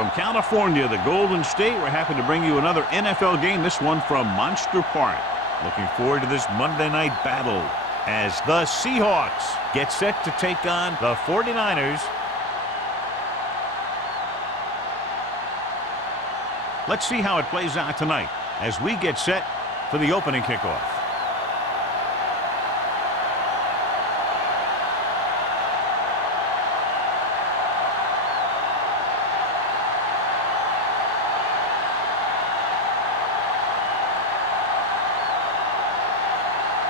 From California, the Golden State, we're happy to bring you another NFL game, this one from Monster Park. Looking forward to this Monday night battle as the Seahawks get set to take on the 49ers. Let's see how it plays out tonight as we get set for the opening kickoff.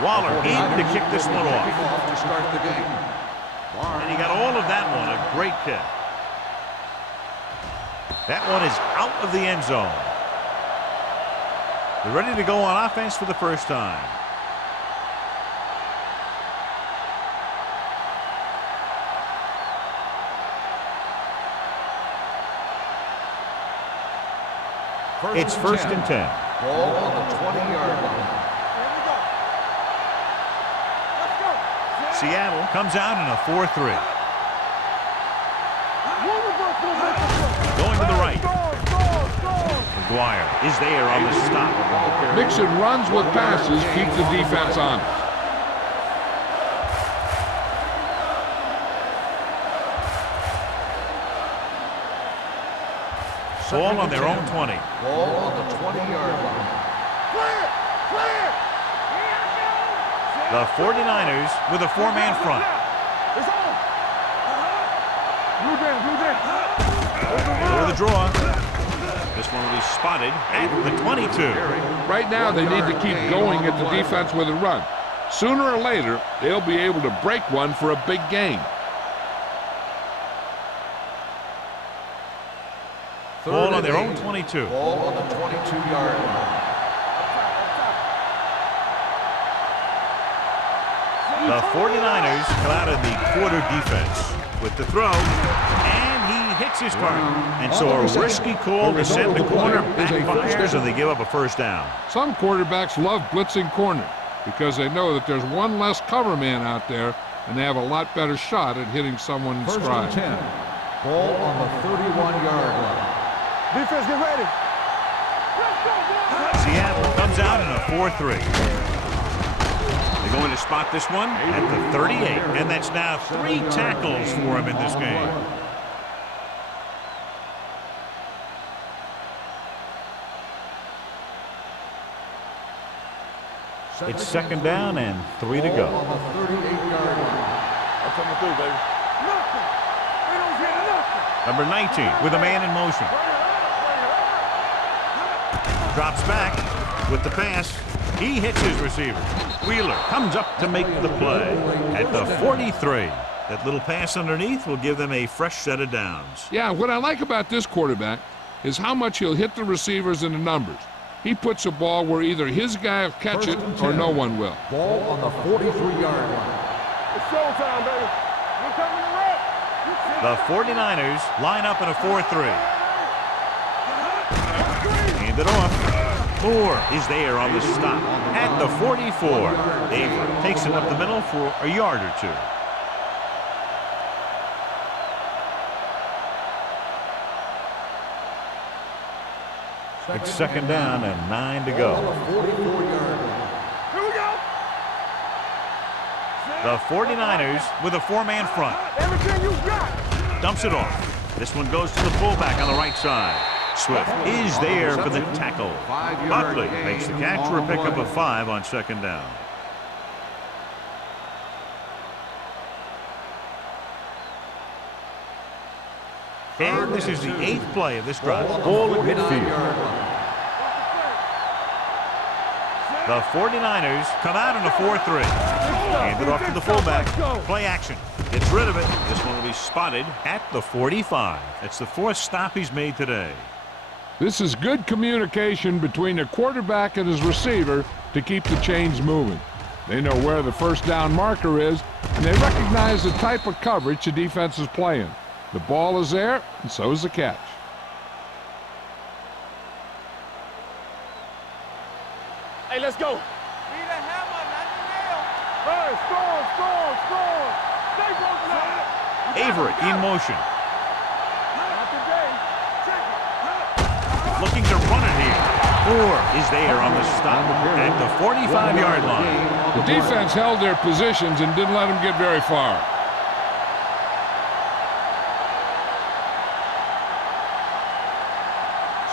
Waller in to kick this one off. To start the game. And he got all of that one. A great kick. That one is out of the end zone. They're ready to go on offense for the first time. It's first and 10. Ball on the 20-yard line. Seattle comes out in a 4-3. Going to the right. McGuire is there on the stop. Mixon runs with passes, keep the defense on. Ball on their own 20. Ball on the 20-yard line. The 49ers with a four-man front. Over the draw. This one will be spotted at the 22. Right now, they need to keep going at the defense with a run. Sooner or later, they'll be able to break one for a big gain. Ball on their own 22. Ball on the 22-yard line. The 49ers come out in the quarter defense with the throw, and he hits his target. And so a risky call to send the corner backfires, and they give up a first down. Some quarterbacks love blitzing corner because they know that there's one less cover man out there, and they have a lot better shot at hitting someone in stride. First and 10. Ball on the 31-yard line. Defense, get ready. Seattle comes out in a 4-3. They're going to spot this one at the 38, and that's now 3 tackles for him in this game. It's second down and 3 to go. On the 38-yard line. That's what I'm gonna do, baby. Nothing. They don't get nothing. Number 19 with a man in motion. Drops back with the pass. He hits his receiver. Wheeler comes up to make the play at the 43. That little pass underneath will give them a fresh set of downs. Yeah, what I like about this quarterback is how much he'll hit the receivers in the numbers. He puts a ball where either his guy will catch it or no one will. Ball on the 43-yard line. It's showtime, baby. You coming to work? The 49ers line up in a 4-3. Hand it off. Moore is there on the stop at the 44. Avery takes it up the middle for a yard or two. It's second down and 9 to go. Here we go. The 49ers with a four-man front. Everything you got. Dumps it off. This one goes to the fullback on the right side. Swift is there for the tackle. Buckley makes the catch for a pickup of 5 on second down. And this is the 8th play of this drive. Ball at midfield. The 49ers come out in a 4-3. Hand it off to the fullback. Play action. Gets rid of it. This one will be spotted at the 45. It's the 4th stop he's made today. This is good communication between the quarterback and his receiver to keep the chains moving. They know where the first down marker is, and they recognize the type of coverage the defense is playing. The ball is there, and so is the catch. Hey, let's go. Be the hammer, not the nail. Hey, score. Stay close now. Avery in motion. Not today. Check looking to run it here. Moore is there on the stop at the 45-yard line. The defense held their positions and didn't let them get very far.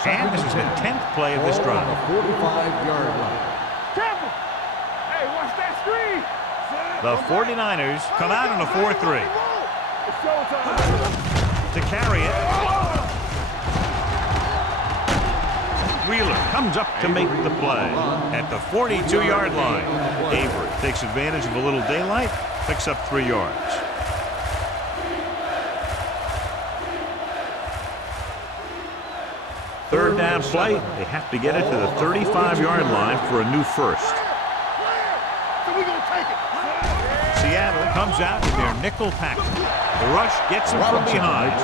And this is the 10th play of this drive. 45-yard line. Careful! Hey, watch that screen! The 49ers come out in a 4-3. It's showtime. To carry it. Wheeler comes up to make the play at the 42-yard line. Avery takes advantage of a little daylight, picks up 3 yards. Third down play, they have to get it to the 35-yard line for a new first. So we gonna take it. Seattle comes out in their nickel package. The rush gets him from behind.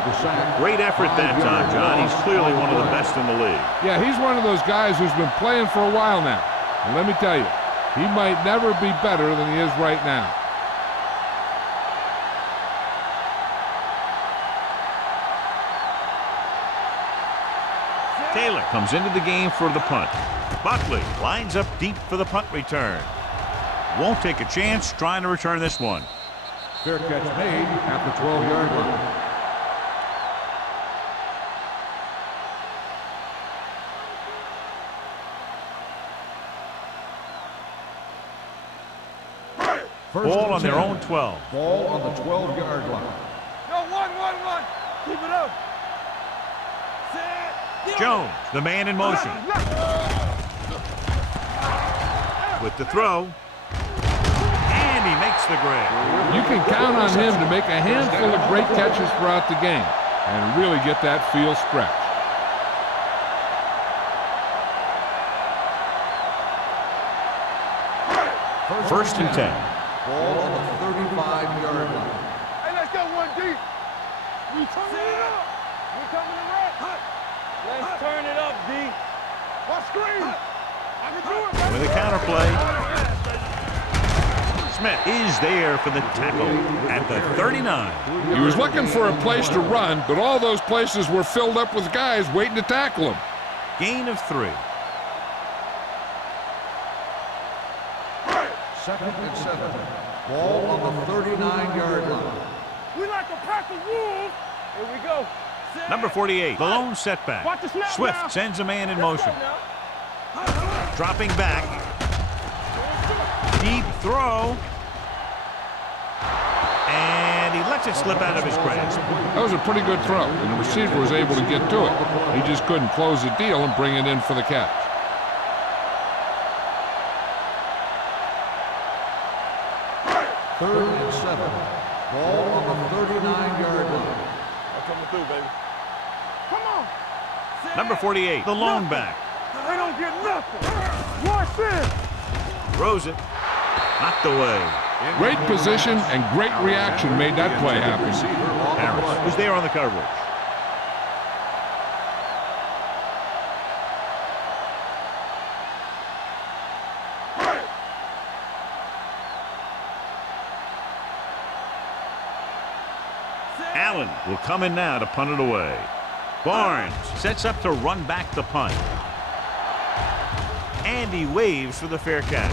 Great effort that time, John. He's clearly one of the best in the league. Yeah, he's one of those guys who's been playing for a while now. And let me tell you, he might never be better than he is right now. Taylor comes into the game for the punt. Buckley lines up deep for the punt return. Won't take a chance trying to return this one. Fair catch made at the 12-yard line. Ball on their own 12. Ball on the 12-yard line. Yo, one. Keep it up. Jones, the man in motion. With the throw. And he makes the grab. You can count on him to make a handful of great catches throughout the game and really get that field stretch. First and 10. Ball on the 35-yard line. Hey, let's go one deep. We turning it up. We coming to wreck. Let's turn it up, D. What screen? I can do it, baby. With a counterplay. Smith is there for the tackle at the 39. He was looking for a place to run, but all those places were filled up with guys waiting to tackle him. Gain of 3. Second and 7. Ball on the 39-yard line. We like a pack of wolves. Here we go. Number 48, the lone setback. Watch the snap Swift now. sends a man in Let's go motion. now. Dropping back. Deep throw. And he lets it slip out of his grasp. That was a pretty good throw, and the receiver was able to get to it. He just couldn't close the deal and bring it in for the catch. Third and 7. Ball on the 39-yard line. I'm coming through, baby. Come on. Number 48, the lone back. They don't get nothing. Watch this. Throws it. Knocked away. Great position and great reaction made that play happen. Harris was there on the coverage. Allen will come in now to punt it away. Barnes sets up to run back the punt. And he waves for the fair catch.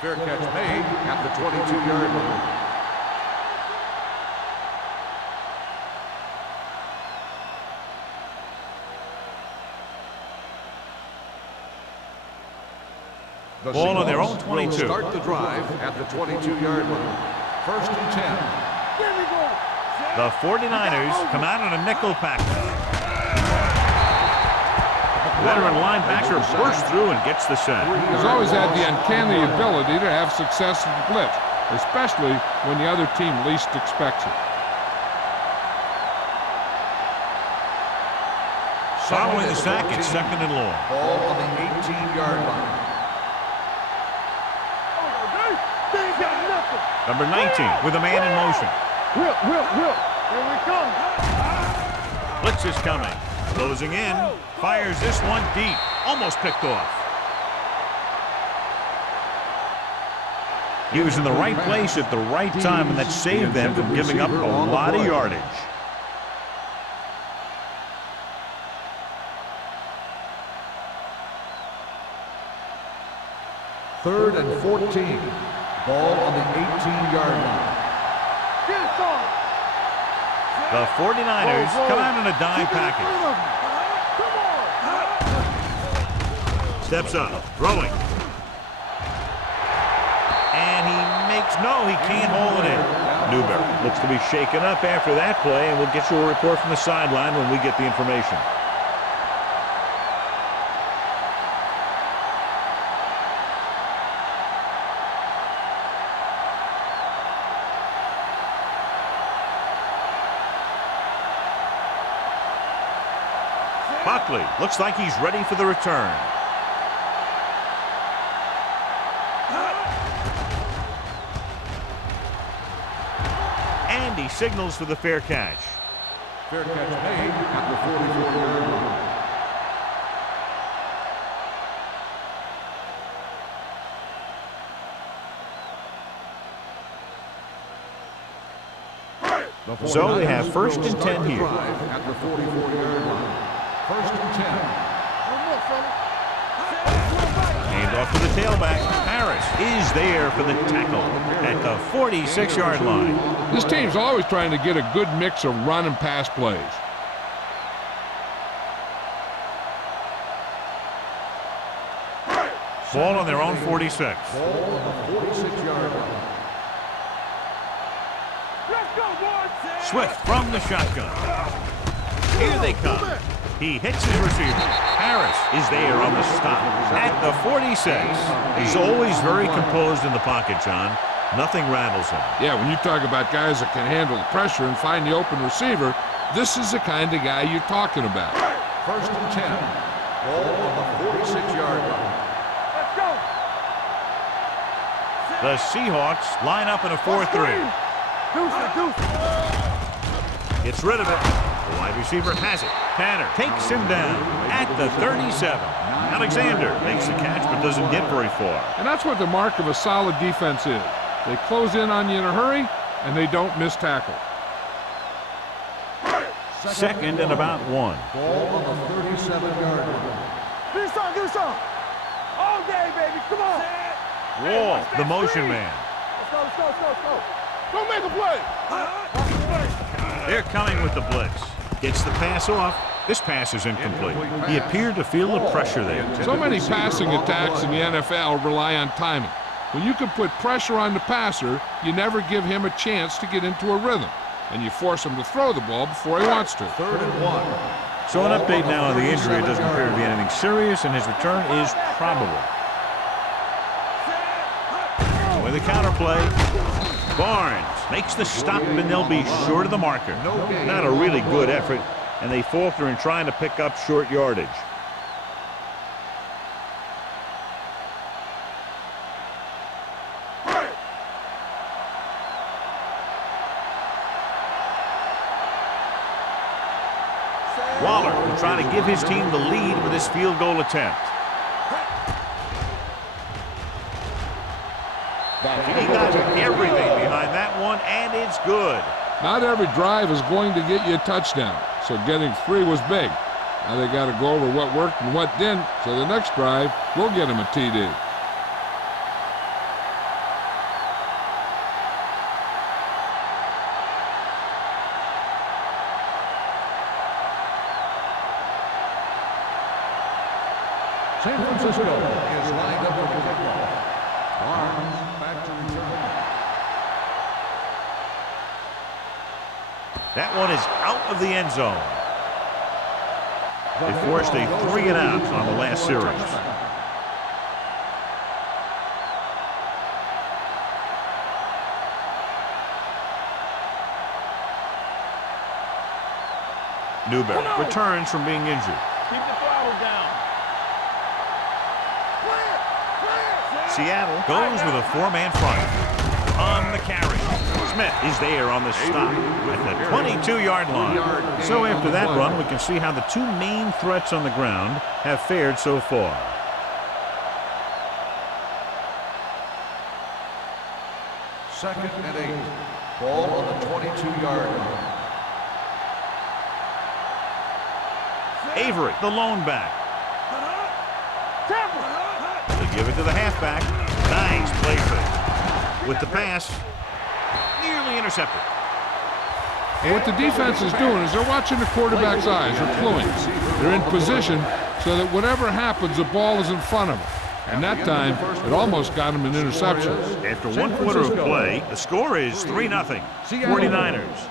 Fair catch made at the 22-yard line. The Ball on their Seahawks own 22. will start the drive at the 22-yard line. First and 10. Here we go. The 49ers come out on a nickel package. Veteran linebacker bursts through and gets the sack. He's always had the uncanny ability to have success in the blitz, especially when the other team least expects it. Following the sack, it's second and long. Ball on the 18-yard line. They ain't got nothing. Number 19 with a man in motion. Whip. Here we come. Blitz is coming. Closing in. Fires this one deep. Almost picked off. He was in the right place at the right time, and that saved them from giving up a lot of yardage. 3rd and 14. Ball on the 18-yard line. Get it, son. The 49ers come out in a dime package. Come on. Steps up, throwing. And he makes, no, he can't hold it in. Newberry looks to be shaken up after that play, and we'll get you a report from the sideline when we get the information. Buckley looks like he's ready for the return. And he signals for the fair catch. Fair catch made at the 44-yard line. So they have 1st and 10 here. At the 44-yard line. 1st and 10. Hand off to the tailback. Harris is there for the tackle at the 46-yard line. This team's always trying to get a good mix of run and pass plays. Ball on their own 46. Ball on the 46-yard line. Let's go, boys. Swift from the shotgun. Here they come. He hits his receiver. Harris is there on the stop at the 46. He's always very composed in the pocket, John. Nothing rattles him. Yeah, when you talk about guys that can handle the pressure and find the open receiver, this is the kind of guy you're talking about. 1st and 10. Ball on the 46-yard line. Let's go. The Seahawks line up in a 4-3. Deuce. Gets rid of it. The wide receiver has it. Tanner takes him down at the 37. Alexander makes the catch but doesn't get very far. And that's what the mark of a solid defense is. They close in on you in a hurry, and they don't miss tackle. 2nd and about 1. Ball on the 37-yard line. Give it some. All day, baby. Come on. Wall, the motion man. Let's go. Don't make a play. They're coming with the blitz. Gets the pass off. This pass is incomplete. He appeared to feel the pressure there. So many passing attacks in the NFL rely on timing. When you can put pressure on the passer, you never give him a chance to get into a rhythm, and you force him to throw the ball before he wants to. 3rd and 1. So an update now on the injury. It doesn't appear to be anything serious, and his return is probable. With the counterplay, Barnes makes the stop, and they'll be short of the marker. Not a really good effort, and they falter in trying to pick up short yardage. Waller will try to give his team the lead with his field goal attempt. He got everything behind that one, and it's good. Not every drive is going to get you a touchdown, so getting 3 was big. Now they got to go over what worked and what didn't, so the next drive will get him a TD. San Francisco is lined up for the kickoff. Barnes back to return. That one is out of the end zone. They forced a 3-and-out on the last series. Newberry returns from being injured. Keep the throttle down. Seattle goes with a 4-man front. On the carry, Smith is there on the stop at the 22-yard line. So after that run, we can see how the 2 main threats on the ground have fared so far. Second and 8. Ball on the 22-yard line. Avery, the lone back. They give it to the halfback. Nice play fake. With the pass, nearly intercepted. And what the defense is doing is they're watching the quarterback's eyes. They're cluing. They're in position so that whatever happens, the ball is in front of them. And that time, it almost got him an interception. After 1 quarter of play, the score is 3-0. 49ers.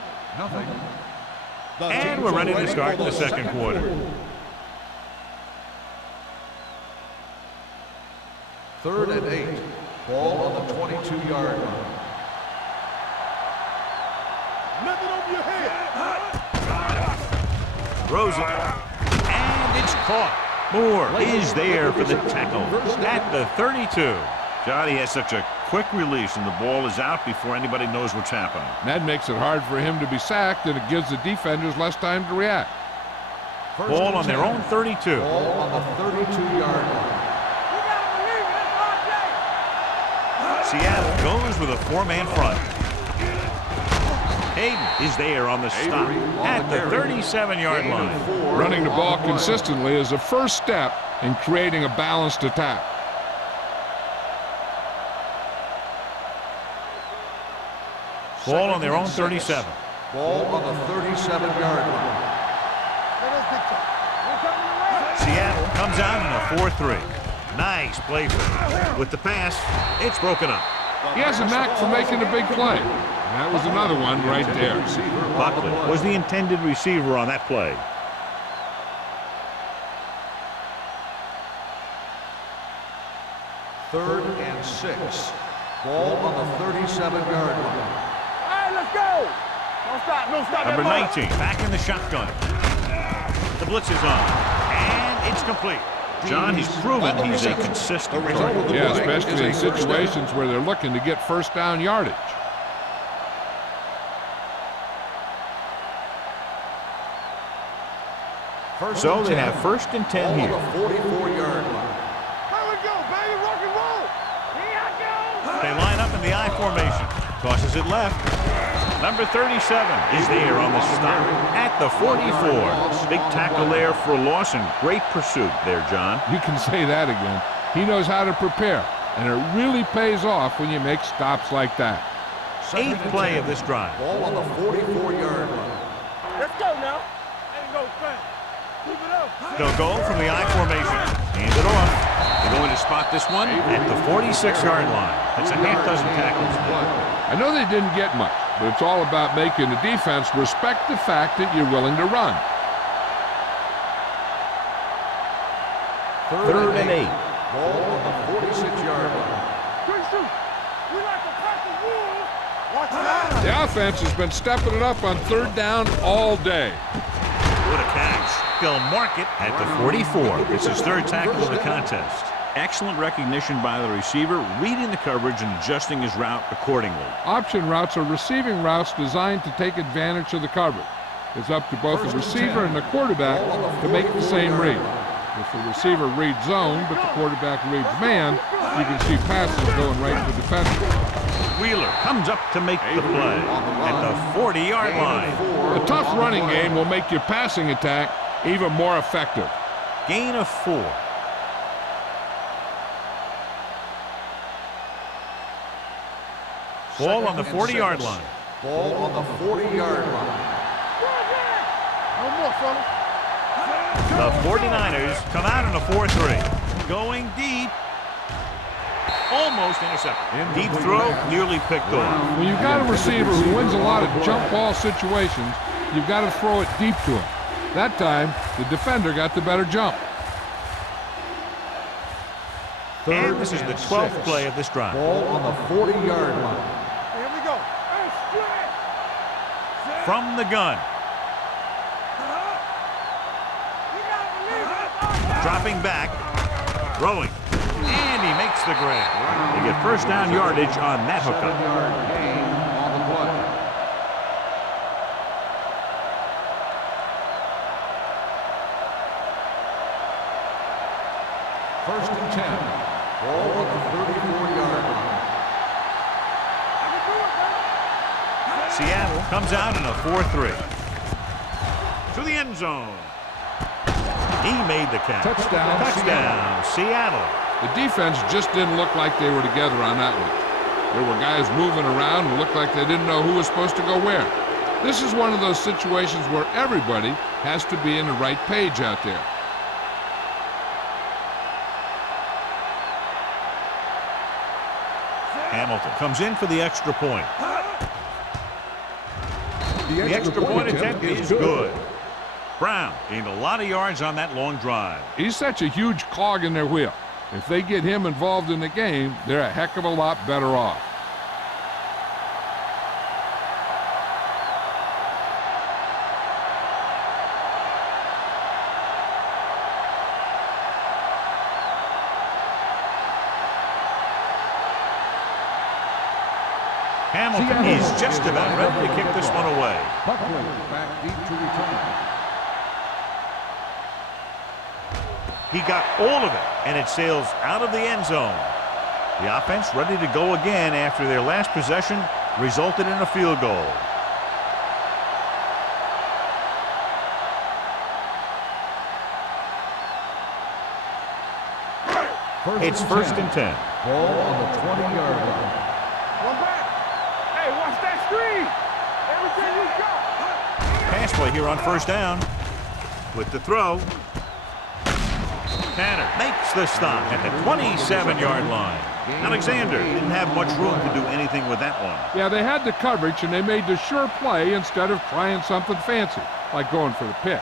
And we're ready to start the second quarter. Third and 8. Ball on the 22-yard line. Nothing over your head. Throws it. And it's caught. Moore is there for the tackle at the 32. Johnny has such a quick release, and the ball is out before anybody knows what's happening. And that makes it hard for him to be sacked, and it gives the defenders less time to react. Ball on their own 32. Ball on the 32-yard line. Seattle goes with a 4-man front. Hayden is there on the stop at the 37-yard line. Running the ball consistently is the first step in creating a balanced attack. Ball on their own 37. Ball on the 37-yard line. Seattle comes out in a 4-3. Nice play with the pass. It's broken up. He has a knack for making a big play. And that was another one right there. Buckley was the intended receiver on that play. Third and 6. Ball on the 37-yard line. All right, let's go. Don't stop. Number 19 back in the shotgun. The blitz is on. And it's complete. John, he's proven he's a consistent target. Yeah, especially in situations where they're looking to get first down yardage. So they have first and 10 here. 44-yard line. Here we go, baby. Rock and roll. Here I go. They line up in the I formation. Tosses it left. Number 37 is there on the stop at the 44. Big tackle there for a loss and great pursuit there, John. You can say that again. He knows how to prepare, and it really pays off when you make stops like that. Eighth play of this drive. Ball on the 44-yard line. Let's go now. Ain't no thing. Keep it up. They'll go from the I formation. Hand it off. They're going to spot this one at the 46-yard line. That's a half dozen tackles. I know they didn't get much, but it's all about making the defense respect the fact that you're willing to run. Third and 8. Ball on the 46-yard line. Good shoot. We like to pass the rules. Watch out. The offense has been stepping it up on third down all day. What a catch. They'll mark it at the 44. It's his third tackle of the contest. Excellent recognition by the receiver, reading the coverage and adjusting his route accordingly. Option routes are receiving routes designed to take advantage of the coverage. It's up to both the receiver and the quarterback to make the same read. If the receiver reads zone, but the quarterback reads man, you can see passes going right to the defender. Wheeler comes up to make the play at the 40-yard line. A tough running game will make your passing attack even more effective. Gain of 4. Ball on the 40-yard line. Ball on the 40-yard line. No more, fella. The 49ers come out in a 4-3. Going deep. Almost intercepted. Deep throw, nearly picked off. When you've got a receiver who wins a lot of jump ball situations, you've got to throw it deep to him. That time, the defender got the better jump. And this is the 12th play of this drive. Ball on the 40-yard line. Here we go. From the gun. Dropping back. Throwing. And he makes the grab. They get first down yardage on that hookup. 7-yard gain on the play. First and 10. Ball on the 34-yard line. Seattle comes out in a 4-3. To the end zone. He made the catch. Touchdown, Seattle. The defense just didn't look like they were together on that one. There were guys moving around and looked like they didn't know who was supposed to go where. This is one of those situations where everybody has to be in the right page out there. Hamilton comes in for the extra point. The extra point attempt is good. Brown gained a lot of yards on that long drive. He's such a huge cog in their wheel. If they get him involved in the game, they're a heck of a lot better off. Hamilton is just about ready to kick this one away. Buckley back deep to return. He got all of it, and it sails out of the end zone. The offense ready to go again after their last possession resulted in a field goal. It's first and 10. Ball on the 20-yard line. One back. Hey, watch that screen. Everything you got. Pass play here on first down. With the throw. Tanner makes the stop at the 27-yard line. Alexander didn't have much room to do anything with that one. Yeah, they had the coverage, and they made the sure play instead of trying something fancy, like going for the pick.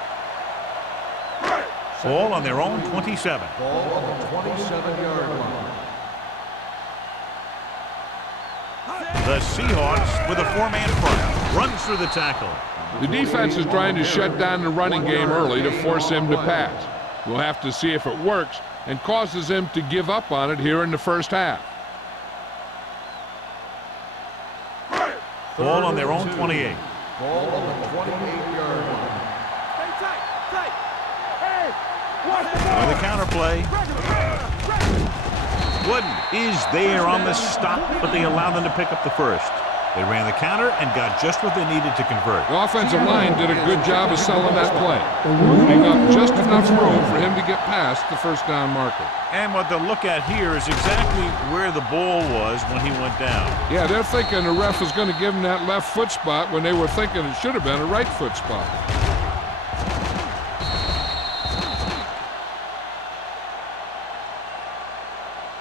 Ball on their own 27. Ball on the 27-yard line. The Seahawks with a four-man front runs through the tackle. The defense is trying to shut down the running game early to force him to pass. We'll have to see if it works and causes him to give up on it here in the first half. Ball on their own 28. Ball on the 28-yard line. Stay tight, tight. Hey, watch the ball. With a counter play. Wooden is there on the stop, but they allow them to pick up the first. They ran the counter and got just what they needed to convert. The offensive line did a good job of selling that play, leaving up just enough room for him to get past the first down marker. And what they'll look at here is exactly where the ball was when he went down. Yeah, they're thinking the ref is going to give him that left foot spot when they were thinking it should have been a right foot spot.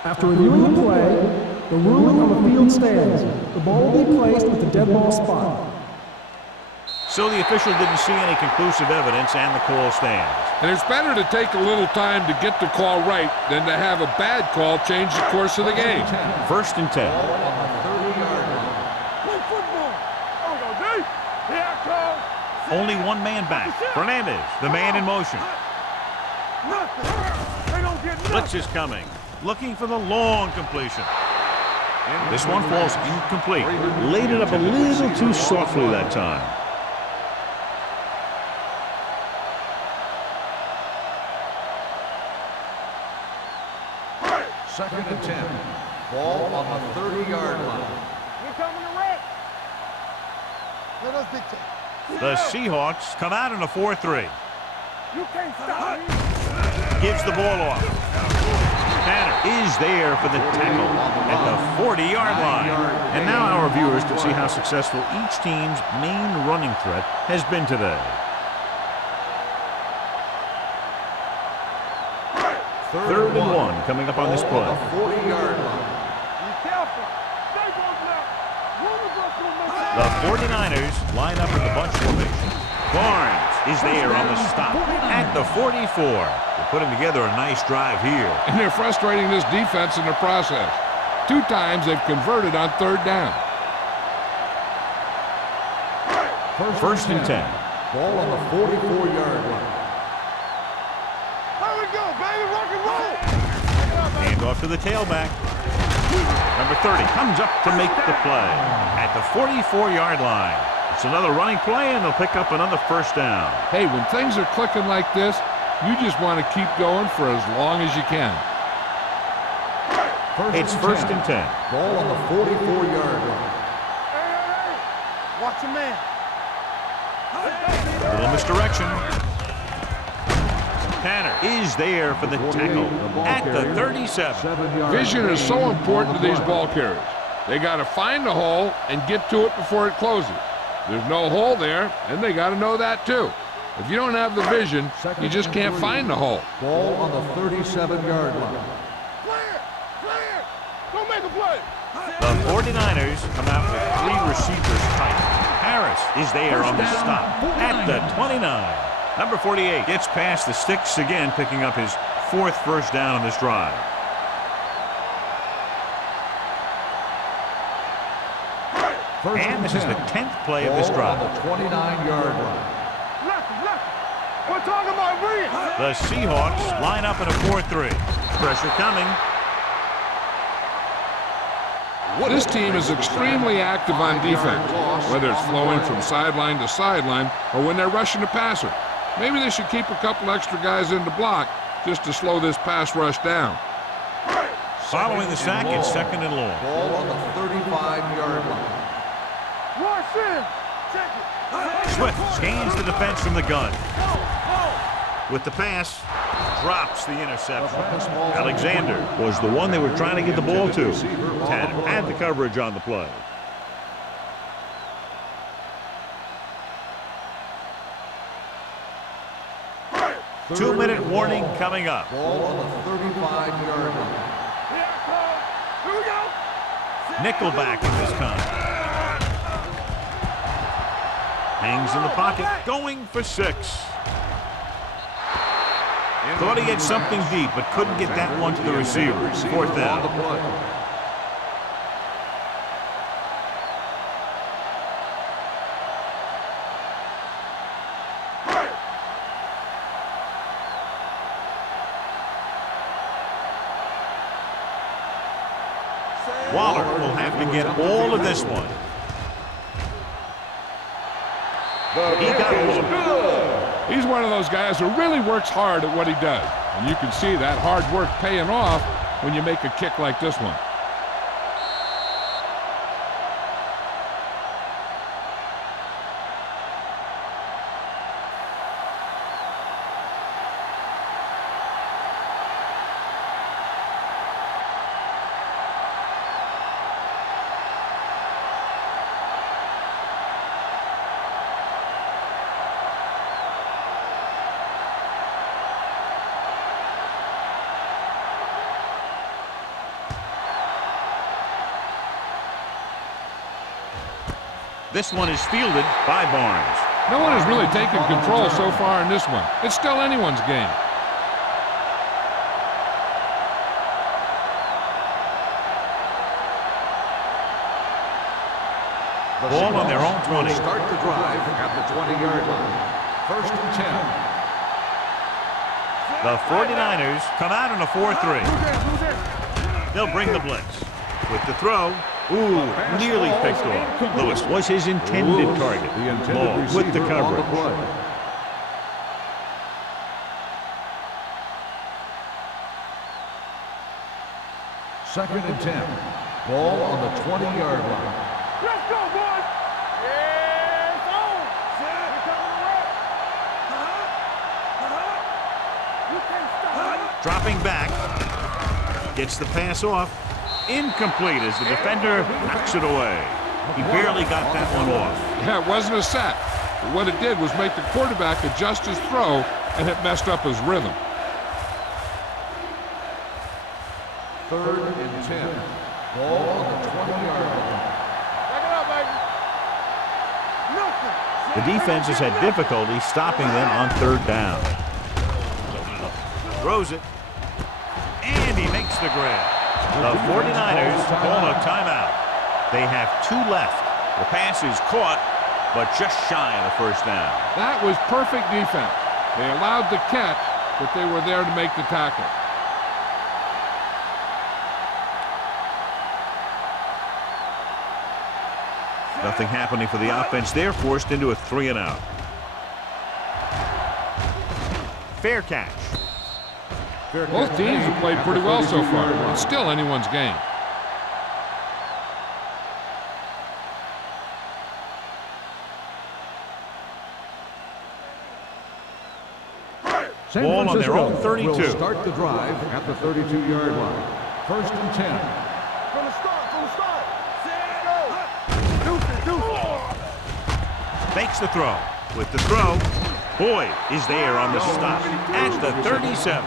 After reviewing the play, the ruling on the field stands. The ball will be placed with the dead ball spot. So the official didn't see any conclusive evidence, and the call stands. And it's better to take a little time to get the call right than to have a bad call change the course of the game. First and 10. Ball on the 30-yard line. Play football. Oh, no, D. Here I come. Only one man back. Fernandez, the man in motion. Nothing. They don't get nothing. Blitz is coming. Looking for the long completion. This one falls incomplete. Laid it up a little too softly that time. Second and 10. Ball on the 30-yard line. Here coming the red. Let us dictate. The Seahawks come out in a 4-3. You can't stop me. Gives the ball off. Tanner is there for the tackle at the 40-yard line. And now our viewers can see how successful each team's main running threat has been today. Third and one coming up on this play. The 40-yard line. Be careful. Stay broken up. Run the ball from The 49ers line up in the bunch formation. Barnes is there on the stop at the 44. They're putting together a nice drive here. And they're frustrating this defense in the process. 2 times they've converted on third down. First and 10. Ball on the 44-yard line. There we go, baby. Rock and roll. Hand off to the tailback. Number 30 comes up to make the play at the 44-yard line. It's another running play, and they'll pick up another first down. Hey, when things are clicking like this, you just want to keep going for as long as you can. It's first and 10. Ball on the 44-yard line. Hey. Watch your man. Little misdirection. Tanner is there for the tackle at the 37. Vision is so important to these ball carriers. They got to find the hole and get to it before it closes. There's no hole there, and they got to know that too. If you don't have the vision, you just can't find the hole. Ball on the 37-yard line. Clear! Don't make a play! The 49ers come out with 3 receivers tight. Harris is there on the stop at the 29. Number 48 gets past the sticks again, picking up his 4th first down on this drive. And this is the 10th play of this drive. On the 29-yard line. We're talking about reading! The Seahawks line up in a 4-3. Pressure coming. This team is extremely active on defense, whether it's flowing from sideline to sideline or when they're rushing the passer. Maybe they should keep a couple extra guys in the block just to slow this pass rush down. Following the sack, it's 2nd and long. Ball on the 35-yard line. Rush in! Check it! Swift scans the defense from the gun. With the pass, drops the interception. Alexander was the one they were trying to get the ball to. Tanner had the coverage on the play. Two-minute warning coming up. Ball on the 35-yard line. Here we go! Nickelback in this time. Hangs in the pocket, going for 6. Thought he had something deep, but couldn't get that one to the receiver. 4th down. Waller will have to get all of this one. He got one. He's one of those guys who really works hard at what he does. And you can see that hard work paying off when you make a kick like this one. This one is fielded by Barnes. No one has really taken control so far in this one. It's still anyone's game. Ball on their own 20. Start the drive at the 20-yard line. 1st and 10. The 49ers come out in a 4-3. They'll bring the blitz. With the throw, nearly picked off. Lewis was his intended target. Ball with the coverage. 2nd and 10. Ball on the 20-yard line. Let's go, boys! Yeah, it's on! Here comes the rep. You can't stop. Dropping back. Gets the pass off. Incomplete as the defender knocks it away. He barely got that one off. Yeah, it wasn't a sack. But what it did was make the quarterback adjust his throw, and it messed up his rhythm. 3rd and 10. Ball on the 20-yard line. Back it up, baby. Nothing. The defense has had difficulty stopping them on 3rd down. Throws it. And he makes the grab. The 49ers call a timeout. They have 2 left. The pass is caught, but just shy of the 1st down. That was perfect defense. They allowed the catch, but they were there to make the tackle. Nothing happening for the offense. They're forced into a 3-and-out. Fair catch. Both teams have played pretty well so far. It's still anyone's game. San Ball on their Francisco own 32. will start the drive at the 32-yard line. 1st and 10. From the start, Let's go. Deuces. Fakes the throw. With the throw, Boyd is there on the stop at the 37.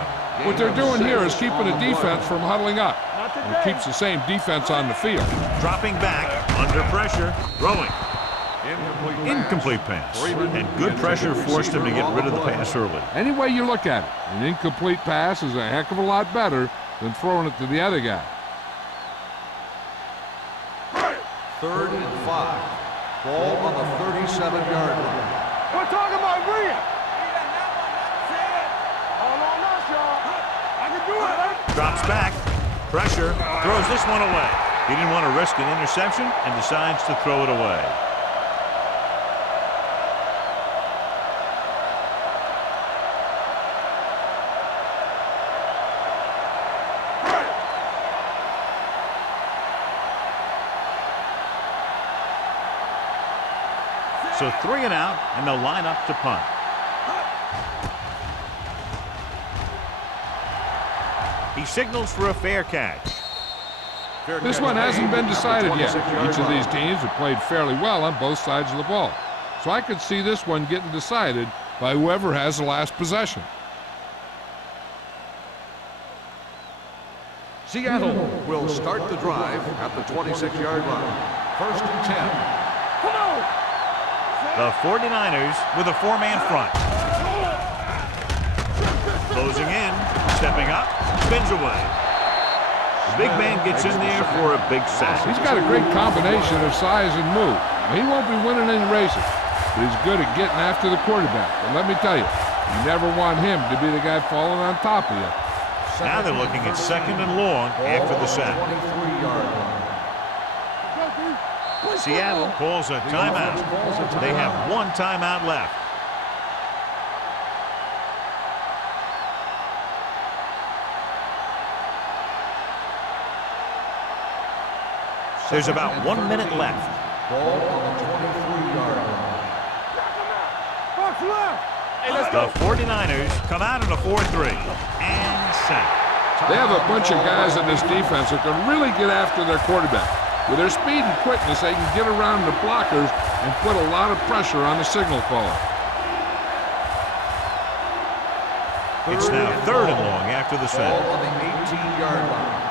What they're doing here is keeping the defense from huddling up. And it keeps the same defense on the field. Dropping back, under pressure, throwing. Incomplete pass. And good pressure forced him to get rid of the pass early. Any way you look at it, an incomplete pass is a heck of a lot better than throwing it to the other guy. 3rd and 5. Ball on the 37-yard line. We're talking about Bria. Hold on us, y'all. I can do it. Drops back, pressure, throws this one away. He didn't want to risk an interception and decides to throw it away. So 3 and out, and they'll line up to punt. He signals for a fair catch. This one hasn't been decided yet. Each of these teams have played fairly well on both sides of the ball. So I could see this one getting decided by whoever has the last possession. Seattle will start the drive at the 26-yard line. 1st and 10. The 49ers with a 4-man front. Closing in, stepping up, spins away. The big man gets in there for a big sack. He's got a great combination of size and move. He won't be winning any races, but he's good at getting after the quarterback. And let me tell you, you never want him to be the guy falling on top of you. Now they're looking at 2nd and long after the sack. 23-yard line. Seattle calls a timeout. They have 1 timeout left. There's about 1 minute left. Ball on the 23-yard line. Box left. The 49ers come out in a 4-3 and sack. They have a bunch of guys in this defense that can really get after their quarterback. With their speed and quickness, they can get around the blockers and put a lot of pressure on the signal caller. It's now 3rd and long after the sack. Ball on the 18-yard line.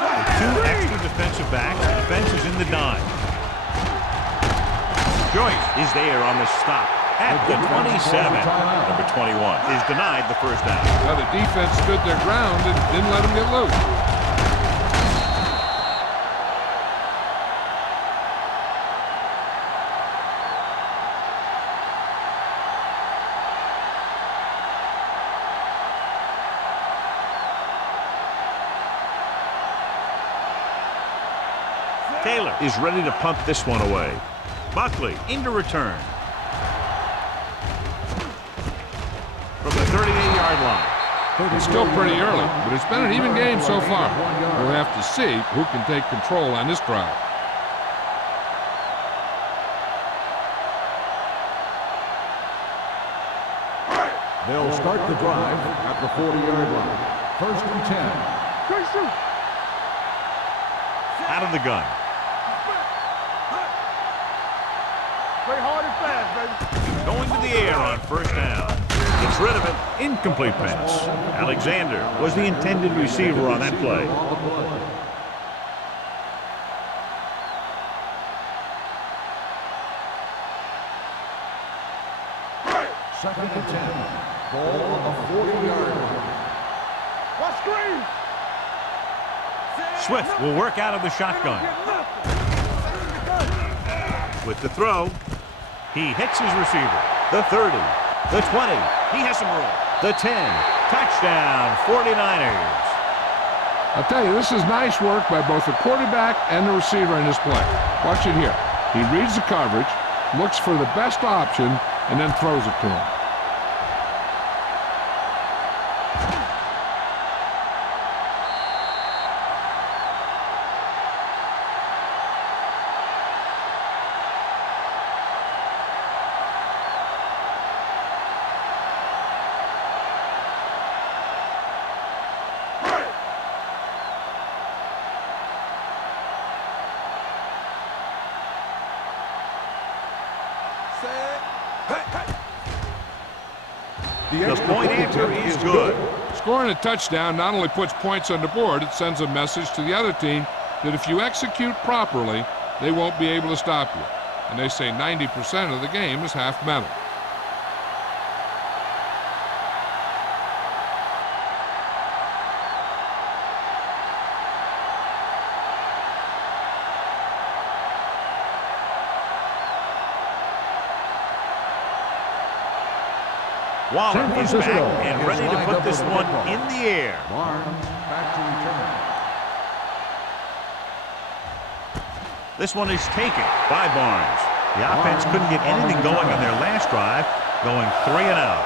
With 2 extra defensive backs, the defense is in the dime. Joyce is there on the stop at the 27. Number 21 is denied the first down. Now the defense stood their ground and didn't let them get loose. Taylor is ready to punt this one away. Buckley into return. From the 38-yard line. It's still pretty early, but it's been an even game so far. We'll have to see who can take control on this drive. They'll start the drive at the 40-yard line. 1st and 10. Out of the gun. Play hard and fast, baby. Going to the air on 1st down. Gets rid of it. Incomplete pass. Alexander was the intended receiver on that play. Second and 10. Ball on the 40-yard line. What screen? Swift will work out of the shotgun. With the throw, he hits his receiver. The 30, the 20, he has some room. The 10, touchdown, 49ers. I'll tell you, this is nice work by both the quarterback and the receiver in this play. Watch it here. He reads the coverage, looks for the best option, and then throws it to him. The point answer is good. Scoring a touchdown not only puts points on the board, it sends a message to the other team that if you execute properly, they won't be able to stop you. And they say 90% of the game is half mental. Waller is back and ready to put this one in the air. Barnes back to return. This one is taken by Barnes. The offense couldn't get anything going on their last drive, going 3 and out.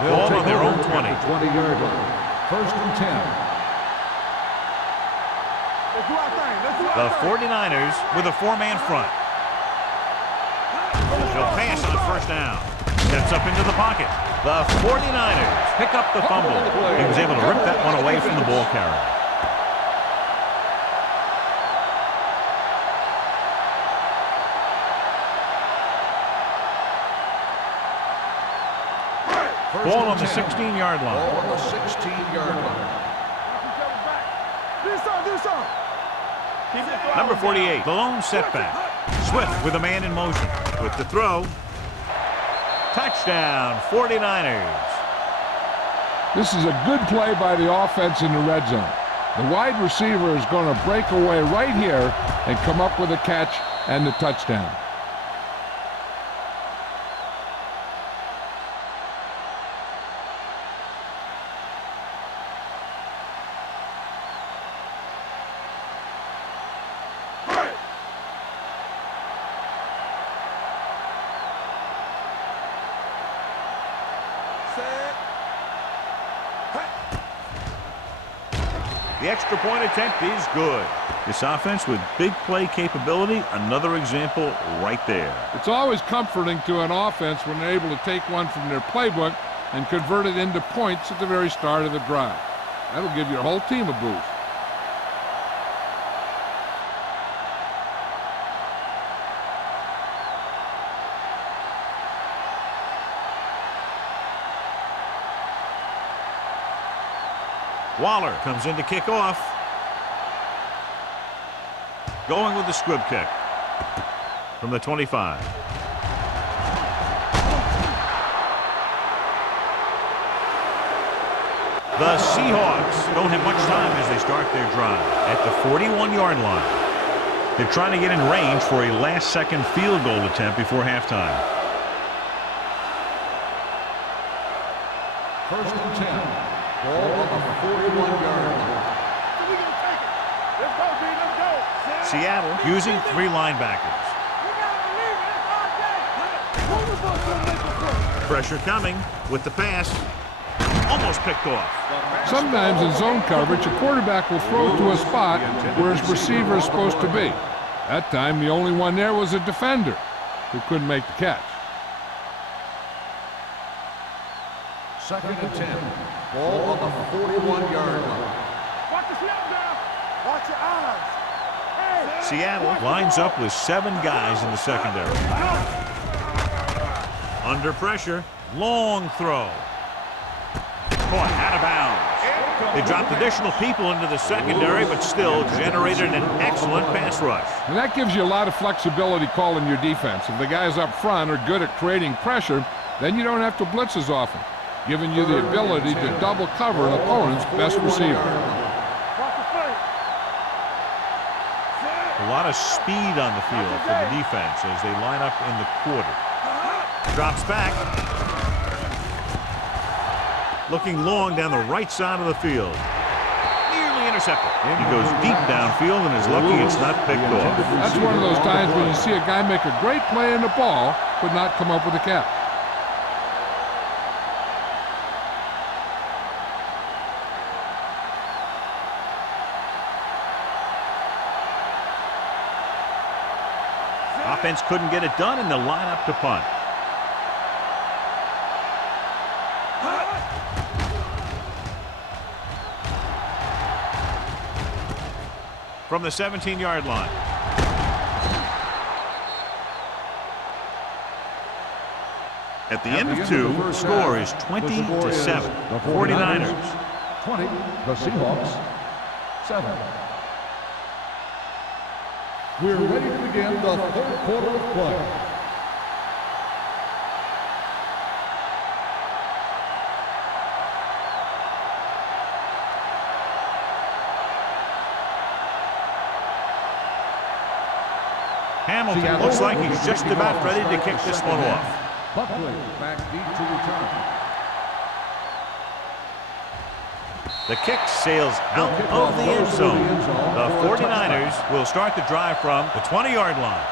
Ball on their own 20. 20-yard line. First and 10. The 49ers with a 4-man front. They'll pass on first down. Steps up into the pocket. The 49ers pick up the fumble. He was able to rip that one away from the ball carrier. Ball on the 16-yard line. Ball on the 16-yard line. Do some. Number 48, the lone setback. Swift with a man in motion. With the throw. Touchdown, 49ers. This is a good play by the offense in the red zone. The wide receiver is going to break away right here and come up with a catch and the touchdown. The extra point attempt is good. This offense with big play capability, another example right there. It's always comforting to an offense when they're able to take one from their playbook and convert it into points at the very start of the drive. That'll give your whole team a boost. Waller comes in to kick off. Going with the squib kick from the 25. The Seahawks don't have much time as they start their drive at the 41-yard line. They're trying to get in range for a last-second field goal attempt before halftime. First and 10. Ball on the 41-yard line. Let's go, B. Let's go. Seattle using 3 linebackers. Pressure coming with the pass. Almost picked off. Sometimes in zone coverage, a quarterback will throw to a spot where his receiver is supposed to be. That time, the only one there was a defender who couldn't make the catch. Second and 10. Ball on the 41-yard line. Watch the snap down. Watch your eyes. Hey. Seattle lines up with 7 guys in the secondary. Under pressure, long throw. Caught out of bounds. They dropped additional people into the secondary, but still generated an excellent pass rush. And that gives you a lot of flexibility calling your defense. If the guys up front are good at creating pressure, then you don't have to blitz as often, giving you the ability to double cover an opponent's best receiver. A lot of speed on the field for the defense as they line up in the quarter. Drops back. Looking long down the right side of the field. Nearly intercepted. He goes deep downfield and is lucky it's not picked off. That's one of those times when you see a guy make a great play in the ball, but not come up with a catch. Offense couldn't get it done, and they'll line up to punt. from the 17-yard line. At the end of two, the score is 20-7. The 49ers. 20, the Seahawks 7. We're ready to begin the third quarter of play. Hamilton looks like he's just about ready to kick this one off. Buckley back deep to return. The kick sails out of the end zone. The 49ers will start the drive from the 20-yard line.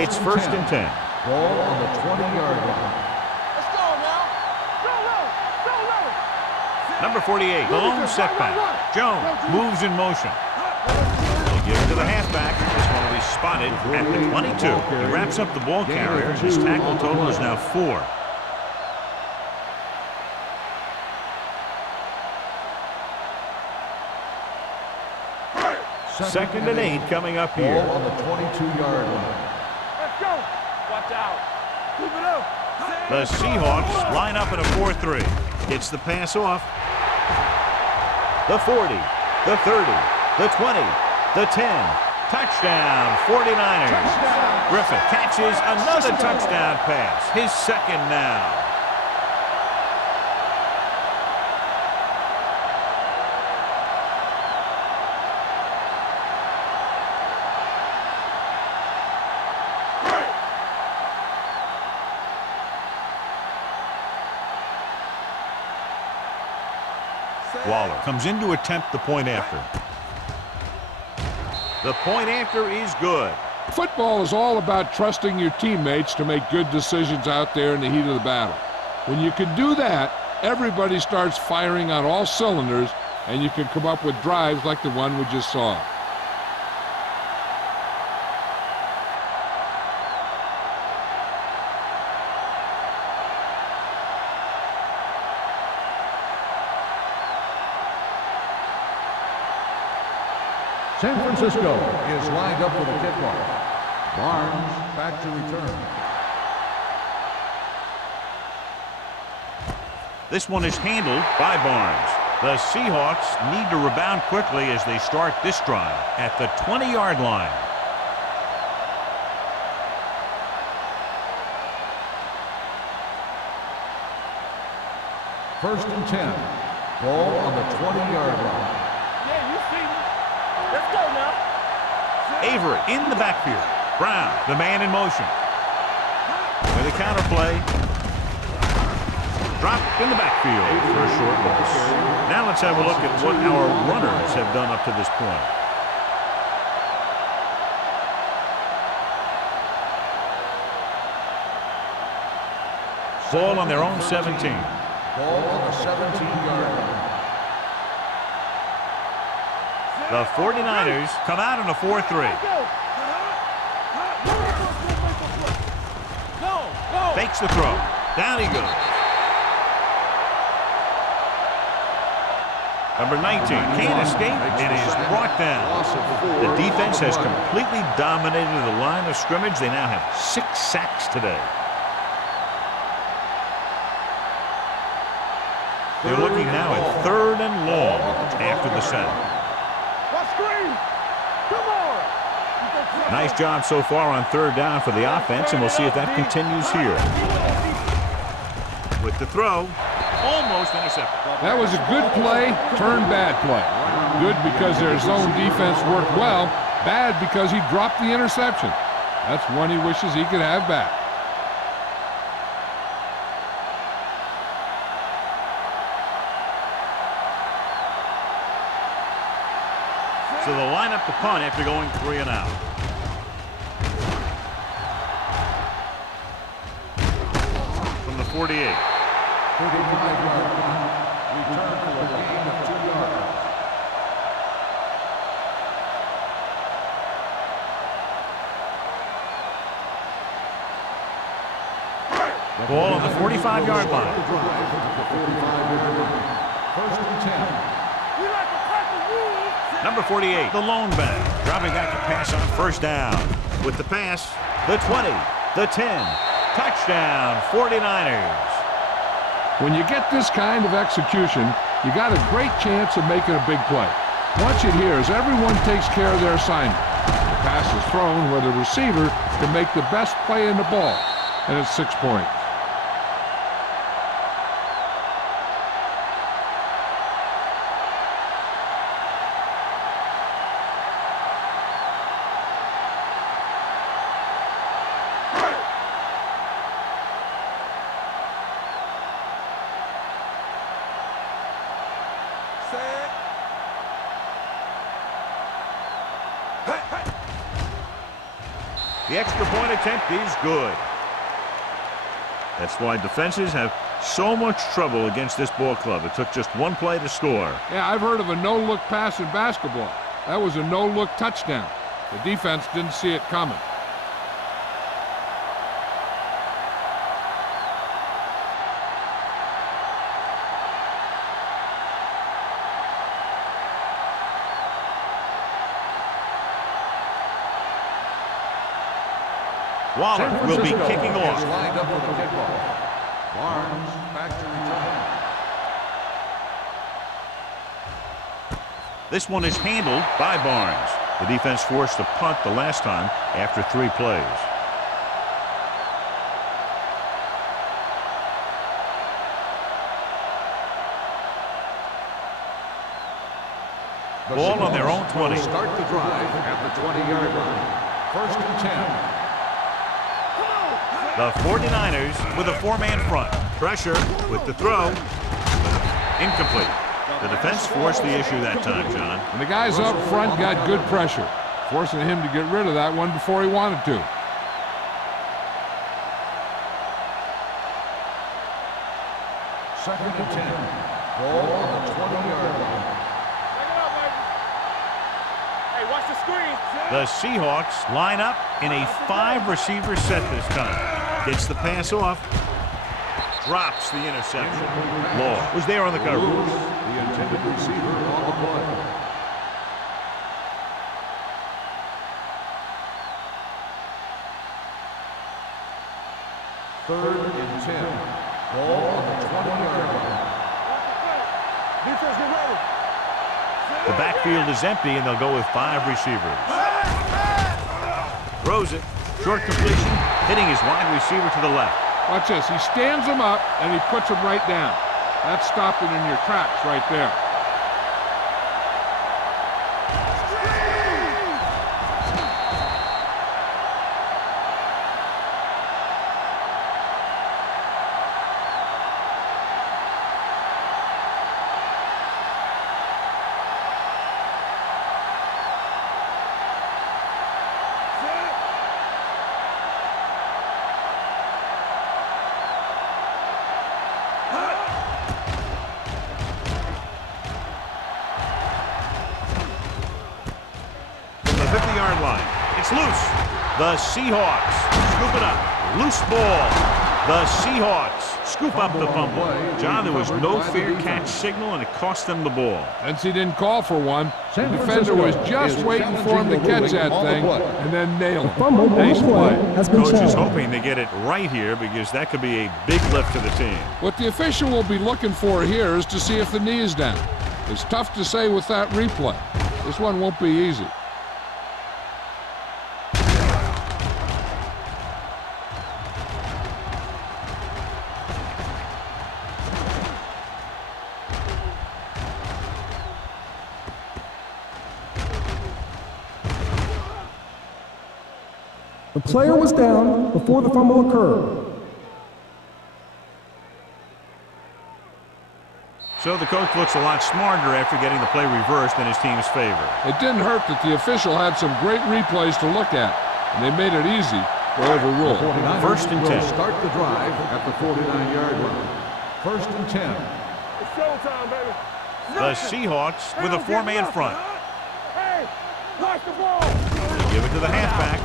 It's first and 10. Ball on the 20-yard line. Let's go now. Go, Number 48, the lone setback. Jones moves in motion. They give it to the halfback. This one will be spotted at the 22. He wraps up the ball carrier. His tackle total is now 4. Second and 8 coming up here. Ball on the 22-yard line. Let's go. Watch out. Keep it up. The Seahawks line up in a 4-3. Gets the pass off. The 40, the 30, the 20, the 10. Touchdown, 49ers. Griffith catches another touchdown pass. His second now. Waller comes in to attempt the point after. The point after is good. Football is all about trusting your teammates to make good decisions out there in the heat of the battle. When you can do that, everybody starts firing on all cylinders, and you can come up with drives like the one we just saw. San Francisco is lined up for the kickoff. Barnes back to return. This one is handled by Barnes. The Seahawks need to rebound quickly as they start this drive at the 20-yard line. First and 10. Ball on the 20-yard line. Yeah, you see me. Let's go now. Avery in the backfield. Brown, the man in motion. With a counter play. Dropped in the backfield for a short loss. Now let's have a look at what our runners have done up to this point. Ball on their own 17. Ball on the 17-yard line. The 49ers come out in a 4-3. Go. Fakes the throw. Down he goes. Number 19 can't escape and is brought down. The defense has completely dominated the line of scrimmage. They now have 6 sacks today. They're looking now at 3rd and long after the center. Nice job so far on 3rd down for the offense, and we'll see if that continues here. With the throw, almost intercepted. That was a good play, turned bad play. Good because their zone defense worked well, bad because he dropped the interception. That's one he wishes he could have back. So they'll line up the punt after going 3 and out. From the 48. 35-yard punt. Return for a gain of 2 yards. Ball on the 45. 45-yard line. First and 10. Number 48, the lone back, dropping back to pass on first down. With the pass, the 20, the 10, touchdown, 49ers. When you get this kind of execution, you got a great chance of making a big play. Watch it here as everyone takes care of their assignment. The pass is thrown where the receiver can make the best play in the ball, and it's 6 points. The extra point attempt is good. That's why defenses have so much trouble against this ball club. It took just one play to score. Yeah, I've heard of a no-look pass in basketball. That was a no-look touchdown. The defense didn't see it coming. Waller will be kicking Is off. lined up with the kickoff. Barnes back to return. This one is handled by Barnes. The defense forced a punt the last time after 3 plays. Ball on their own 20. Start the drive at the 20-yard line. First and 10. The 49ers with a 4-man front. Pressure with the throw. Incomplete. The defense forced the issue that time, John. And the guys up front got good pressure, forcing him to get rid of that one before he wanted to. Second and 10. Ball on the 20-yard line. Hey, watch the screen. The Seahawks line up in a 5-receiver set this time. Gets the pass off. Drops the interception. Law was there on the coverage. The intended receiver on the play. Third and 10. Ball on the 20-yard line. Defense, get ready. The backfield is empty, and they'll go with 5 receivers. Throws it. Short completion, hitting his wide receiver to the left. Watch this. He stands him up, and he puts him right down. That's stopping in your tracks right there. From the 50-yard line, it's loose. The Seahawks scoop it up. Loose ball. The Seahawks scoop up the fumble. John, there was no fair catch signal, and it cost them the ball. Since he didn't call for one, the defender was just waiting for him to catch that thing and then nail him. Fumble on Nice the play play. has been Coach is challenged. hoping they get it right here because that could be a big lift to the team. What the official will be looking for here is to see if the knee is down. It's tough to say with that replay. This one won't be easy. The player was down before the fumble occurred. So the coach looks a lot smarter after getting the play reversed in his team's favor. It didn't hurt that the official had some great replays to look at, and they made it easy to overrule. 49ers First and 10. will start the drive at the 49-yard line. First and 10. It's showtime, baby. The Seahawks with a 4-man front. Hey, watch the ball. They give it to the halfback.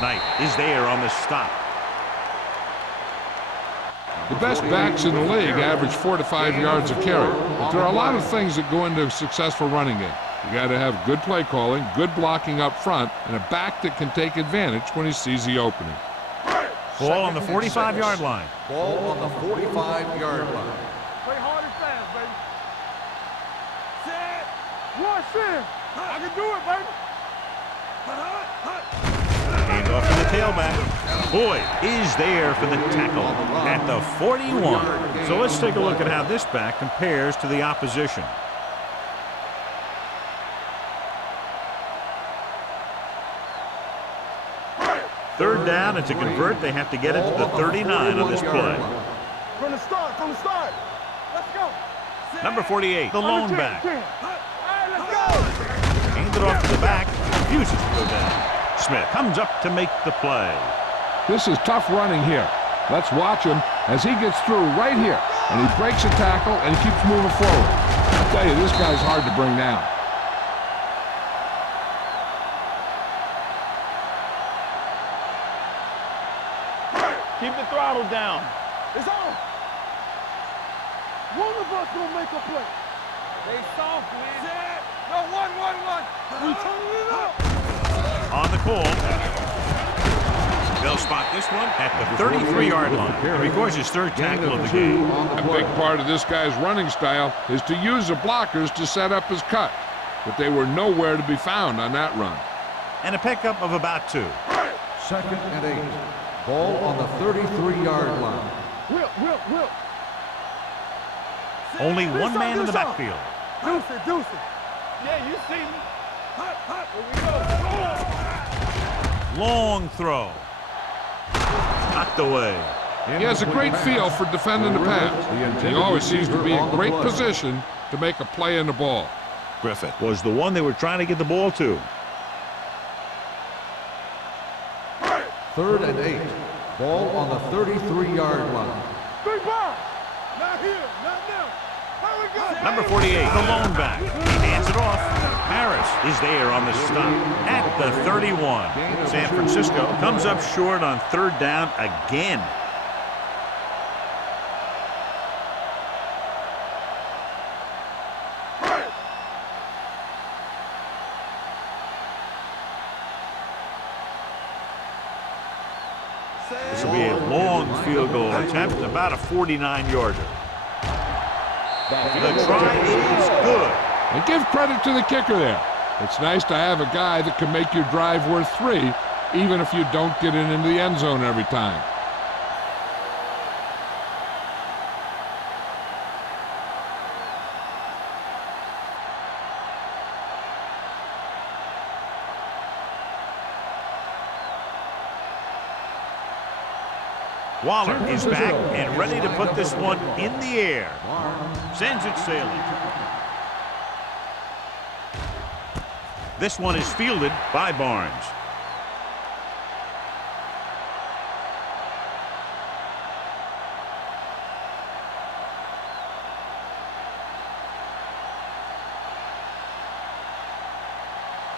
Knight is there on the stop. The best backs in the league average 4 to 5 yards a carry. But there are a lot of things that go into a successful running game. You got to have good play calling, good blocking up front, and a back that can take advantage when he sees the opening. Ball on the 45-yard line. Ball on the 45-yard line. Play hard and fast, baby. Set. Rush in. I can do it, baby. Hand off to the tailback. Boyd is there for the tackle at the 41. So let's take a look at how this back compares to the opposition. Third down, and to convert, they have to get it to the 39 on this play. From the start, Let's go. Number 48, the lone back. All right, let's go. Hand it off to the back. Refuses to go down. Smith comes up to make the play. This is tough running here. Let's watch him as he gets through right here. And he breaks a tackle and he keeps moving forward. I'll tell you, this guy's hard to bring down. Keep the throttle down. It's on. One of us will make a play. They soft, man. Set. No, one. We turning it up. On the call. They'll spot this one at the 33-yard line. And records his third tackle of the game. A big part of this guy's running style is to use the blockers to set up his cut. But they were nowhere to be found on that run. And a pickup of about 2. 2nd and 8. Ball on the 33-yard line. Whip. Only one man in the backfield. Deuce it. Yeah, you see me. Here we go. Long throw. Knocked away. He has a great feel for defending the pass. He always seems to be in great position to make a play in the ball. Griffith was the one they were trying to get the ball to. 3rd and 8. Ball on the 33-yard line. 3 bars. Not here, not now. How we go? Number 48, the lone back. He hands it off. Harris is there on the stop at the 31. San Francisco comes up short on 3rd down again. This will be a long field goal attempt, about a 49-yarder. The try is good. And give credit to the kicker there. It's nice to have a guy that can make your drive worth 3, even if you don't get it into the end zone every time. Waller is back and ready to put this one in the air. Sends it sailing. This one is fielded by Barnes.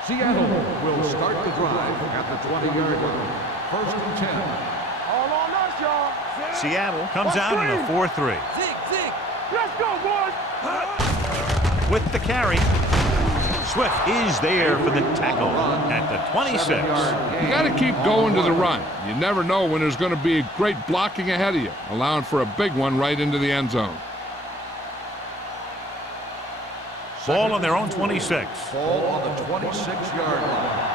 Seattle will start the drive at the 20-yard line. 1st and 10. All on us, y'all. Seattle comes out in a 4-3. Zig. Let's go, boys. With the carry, Swift is there for the tackle at the 26. You got to keep going to the run. You never know when there's going to be great blocking ahead of you, allowing for a big one right into the end zone. Ball on their own 26. Ball on the 26-yard line.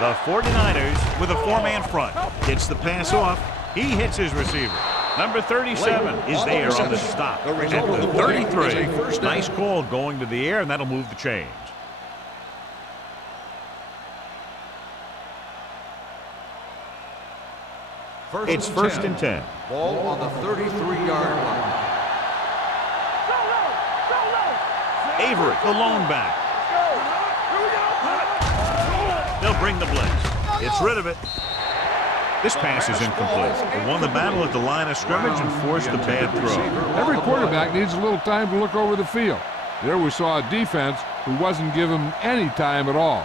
The 49ers with a 4-man front. Gets the pass off. He hits his receiver. Number 37 is there on the stop at the 33. Nice call going to the air, and that'll move the chains. It's 1st and 10. Ball on the 33-yard line. Avery, the lone back. They'll bring the blitz. It's rid of it. This pass is incomplete. They won the battle at the line of scrimmage and forced a bad throw. Every quarterback needs a little time to look over the field. There we saw a defense who wasn't given any time at all.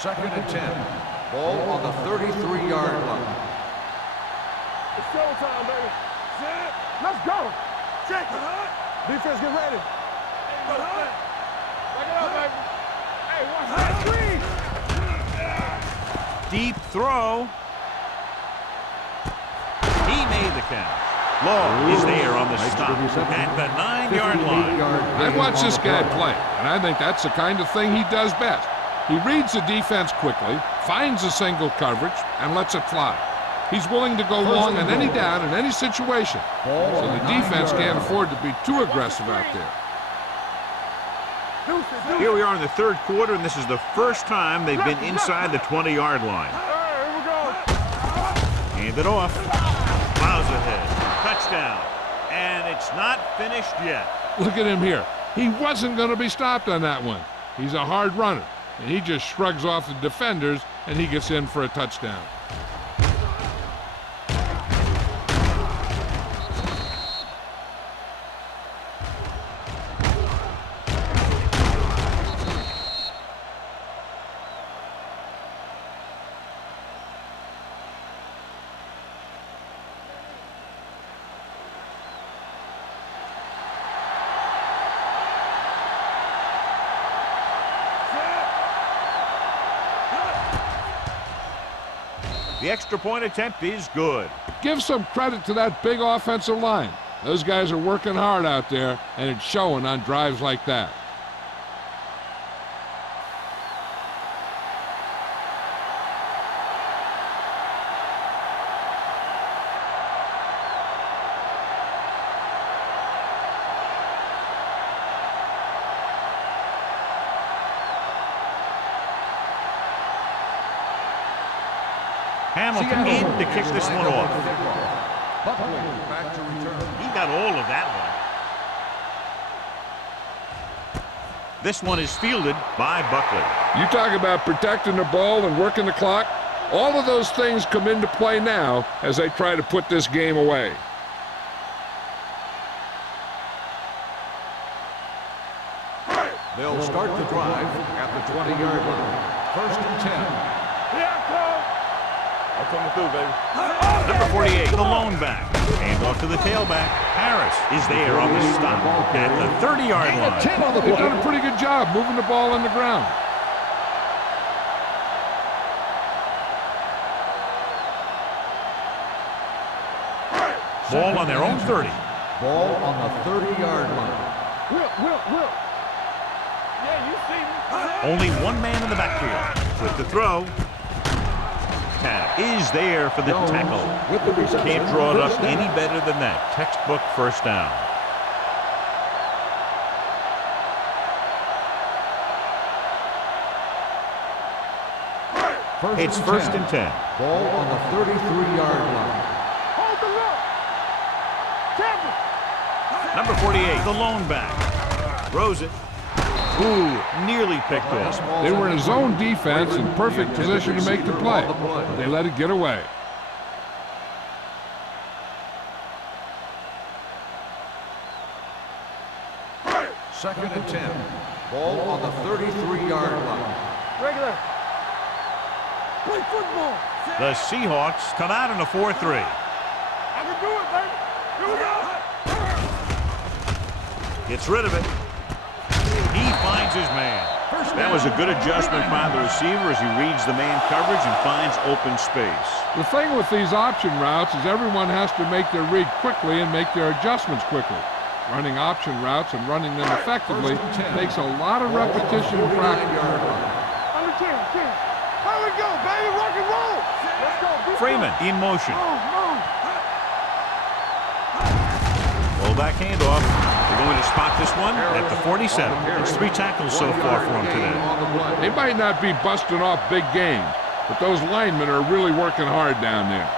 2nd and 10. Ball on the 33-yard line. It's showtime, baby. Set. Let's go. Check it. Defense, get ready. Back it up, baby. Hey, watch that screen. Deep throw. He made the catch. Law is there on the stop at the 9-yard line. I watch this guy play, and I think that's the kind of thing he does best. He reads the defense quickly, finds a single coverage, and lets it fly. He's willing to go long on any down in any situation, so the defense can't afford to be too aggressive out there. Here we are in the third quarter, and this is the first time they've been inside the 20-yard line. Here we go. Hand it off. Plows ahead. Touchdown. And it's not finished yet. Look at him here. He wasn't going to be stopped on that one. He's a hard runner, and he just shrugs off the defenders, and he gets in for a touchdown. The extra point attempt is good. Give some credit to that big offensive line. Those guys are working hard out there, and it's showing on drives like that. Hamilton in to kick this one off. Buckley back to return. He got all of that one. This one is fielded by Buckley. You talk about protecting the ball and working the clock. All of those things come into play now as they try to put this game away. They'll start the drive at the 20-yard line. First and 10. Here I come. I'm coming through, baby. Number 48, the lone back. Hand off to the tailback. Harris is there on the stop at the 30-yard line. They've done a pretty good job moving the ball on the ground. Ball on their own 30. Ball on the 30-yard line. Whip. Yeah, you see me. Only one man in the backfield. With the throw. Tap is there for the tackle. With the reception. Can't draw it up any better than that. Textbook first down. It's first and 10. Ball on the 33-yard line. Hold the look. Tampa. Number 48, the lone back. Throws it. Ooh, nearly picked off. They were in a zone defense in perfect position to make the play. But they let it get away. Second and 10. Ball on the 33-yard line. Regular. Play football. The Seahawks come out in a 4-3. I can do it, baby. Here we go. Gets rid of it. He finds his man. That was a good adjustment by the receiver as he reads the man coverage and finds open space. The thing with these option routes is everyone has to make their read quickly and make their adjustments quickly. Running option routes and running them effectively takes a lot of repetition and practice. Under 10. Here we go, baby. Rock and roll. Let's go. Freeman in motion. Move. Fullback handoff. They're going to spot this one at the 47. It's 3 tackles so far for him today. They might not be busting off big games, but those linemen are really working hard down there.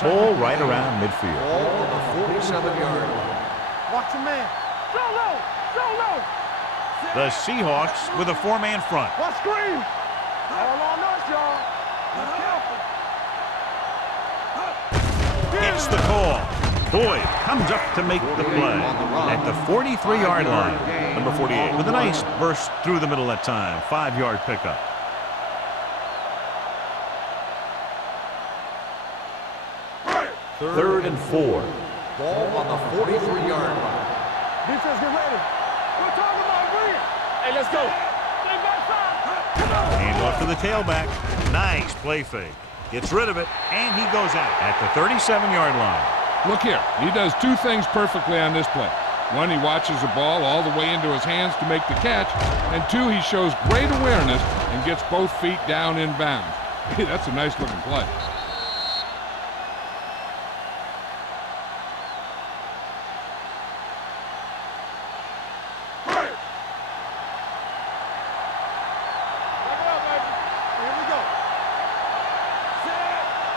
Ball right around midfield. Ball on the 47-yard line. Watch your man. Go low. The Seahawks with a 4-man front. Watch screen. All on us, y'all. Be careful. It's the call. Boyd comes up to make the play at the 43-yard line. Number 48 with a nice burst through the middle that time. 5-yard pickup. 3rd and 4. Ball on the 43-yard line. Defense, get ready. We're talking about green. Hey, let's go. Stay backside. Come on. Hand off to the tailback. Nice play fake. Gets rid of it, and he goes out at the 37-yard line. Look here, he does two things perfectly on this play. One, he watches the ball all the way into his hands to make the catch, and two, he shows great awareness and gets both feet down in bounds. Hey, that's a nice looking play.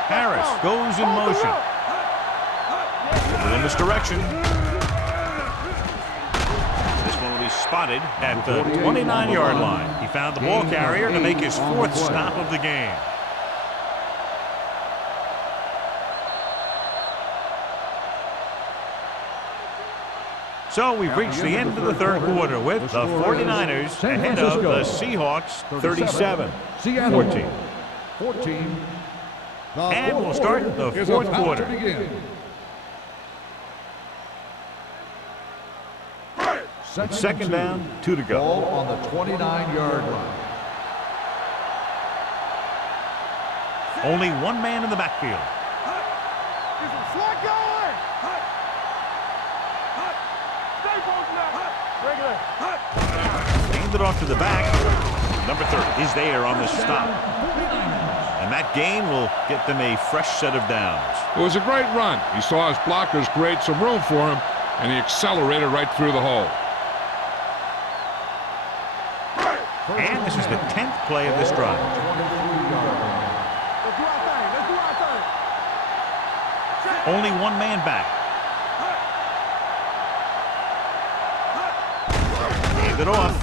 Harris goes in motion. In this direction. This one will be spotted at the 29-yard line. He found the ball carrier to make his 4th stop of the game. So we've reached the end of the 3rd quarter with the 49ers ahead of the Seahawks 37-14. 14. And we'll start the 4th quarter. It's 2nd down, 2 to go. Ball on the 29-yard line. Only one man in the backfield. Get some slack going. Stay posted up. Regular. Hand it off to the back. Number 30 is there on the stop. And that gain will get them a fresh set of downs. It was a great run. He saw his blockers create some room for him, and he accelerated right through the hole. And this is the 10th play of this drive. Let's do our thing. Let's do our thing. Only one man back. Hand it off.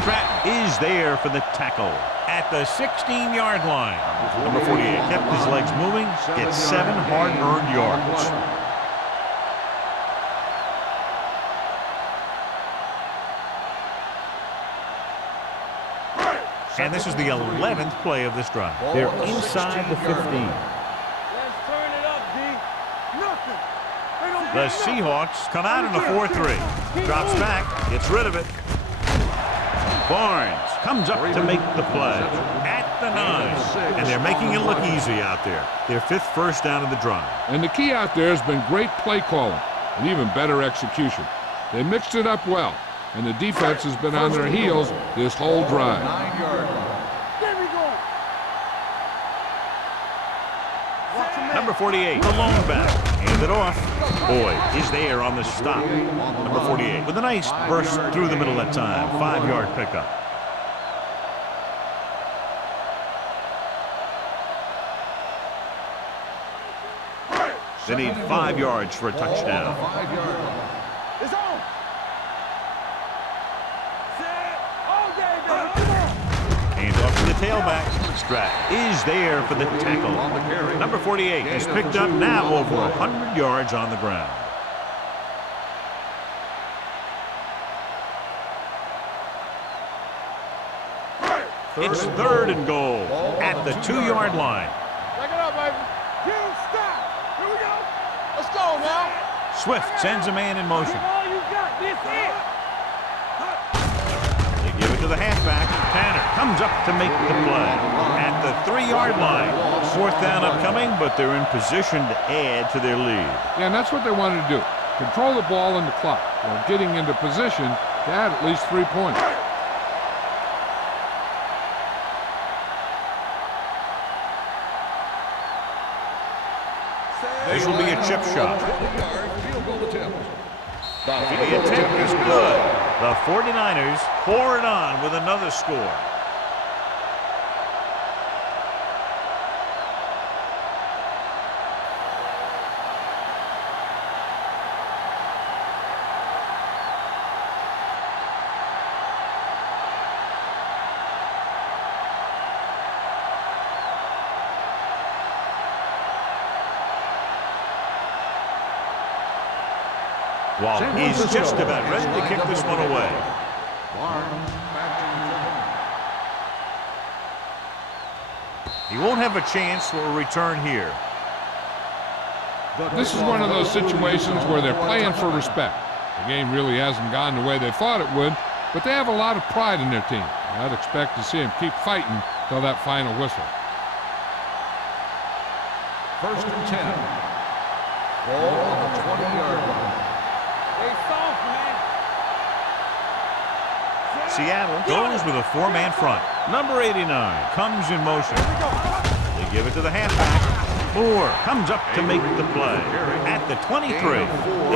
Stratton is there for the tackle at the 16-yard line. Number 48 kept his legs moving, gets 7 hard-earned yards. And this is the 11th play of this drive. They're inside the 15. Let's turn it up, D. Nothing. The Seahawks come out in a 4-3. Drops back, gets rid of it. Barnes comes up to make the play at the 9. And they're making it look easy out there. Their 5th first down of the drive. And the key out there has been great play calling and even better execution. They mixed it up well, and the defense has been on their heels this whole drive. 9-yard line. There we go. Number 48, the lone back. Hand it off. Boyd is there on the stop. Number 48 with a nice burst through the middle that time. 5-yard pickup. They need 5 yards for a touchdown. 5-yard line. It's on. All day, baby. Come on. Hands off to the tailback. Stratton is there for the tackle. Number 48 has picked up now over 100 yards on the ground. It's 3rd and goal at the 2-yard line. Back it up, baby. You stop. Here we go. Let's go now. Swift sends a man in motion. Give all you got. This it. They give it to the halfback. Tanner comes up to make the play at the 3-yard line. 4th down upcoming, but they're in position to add to their lead. Yeah, and that's what they wanted to do. Control the ball and the clock while getting into position to add at least 3 points. This will be a chip shot. 20-yard field goal attempt. The attempt is good. The 49ers pour it on with another score. Waller is just about ready to kick this one away. Barnes back to He won't have a chance for a return here. This is one of those situations where they're playing for respect. The game really hasn't gone the way they thought it would, but they have a lot of pride in their team. I'd expect to see them keep fighting till that final whistle. First and 10. Ball on the 20-yard line. Stay soft, man. Seattle goes with a four-man front. Number 89 comes in motion. They give it to the halfback. Moore comes up to make the play. At the 23,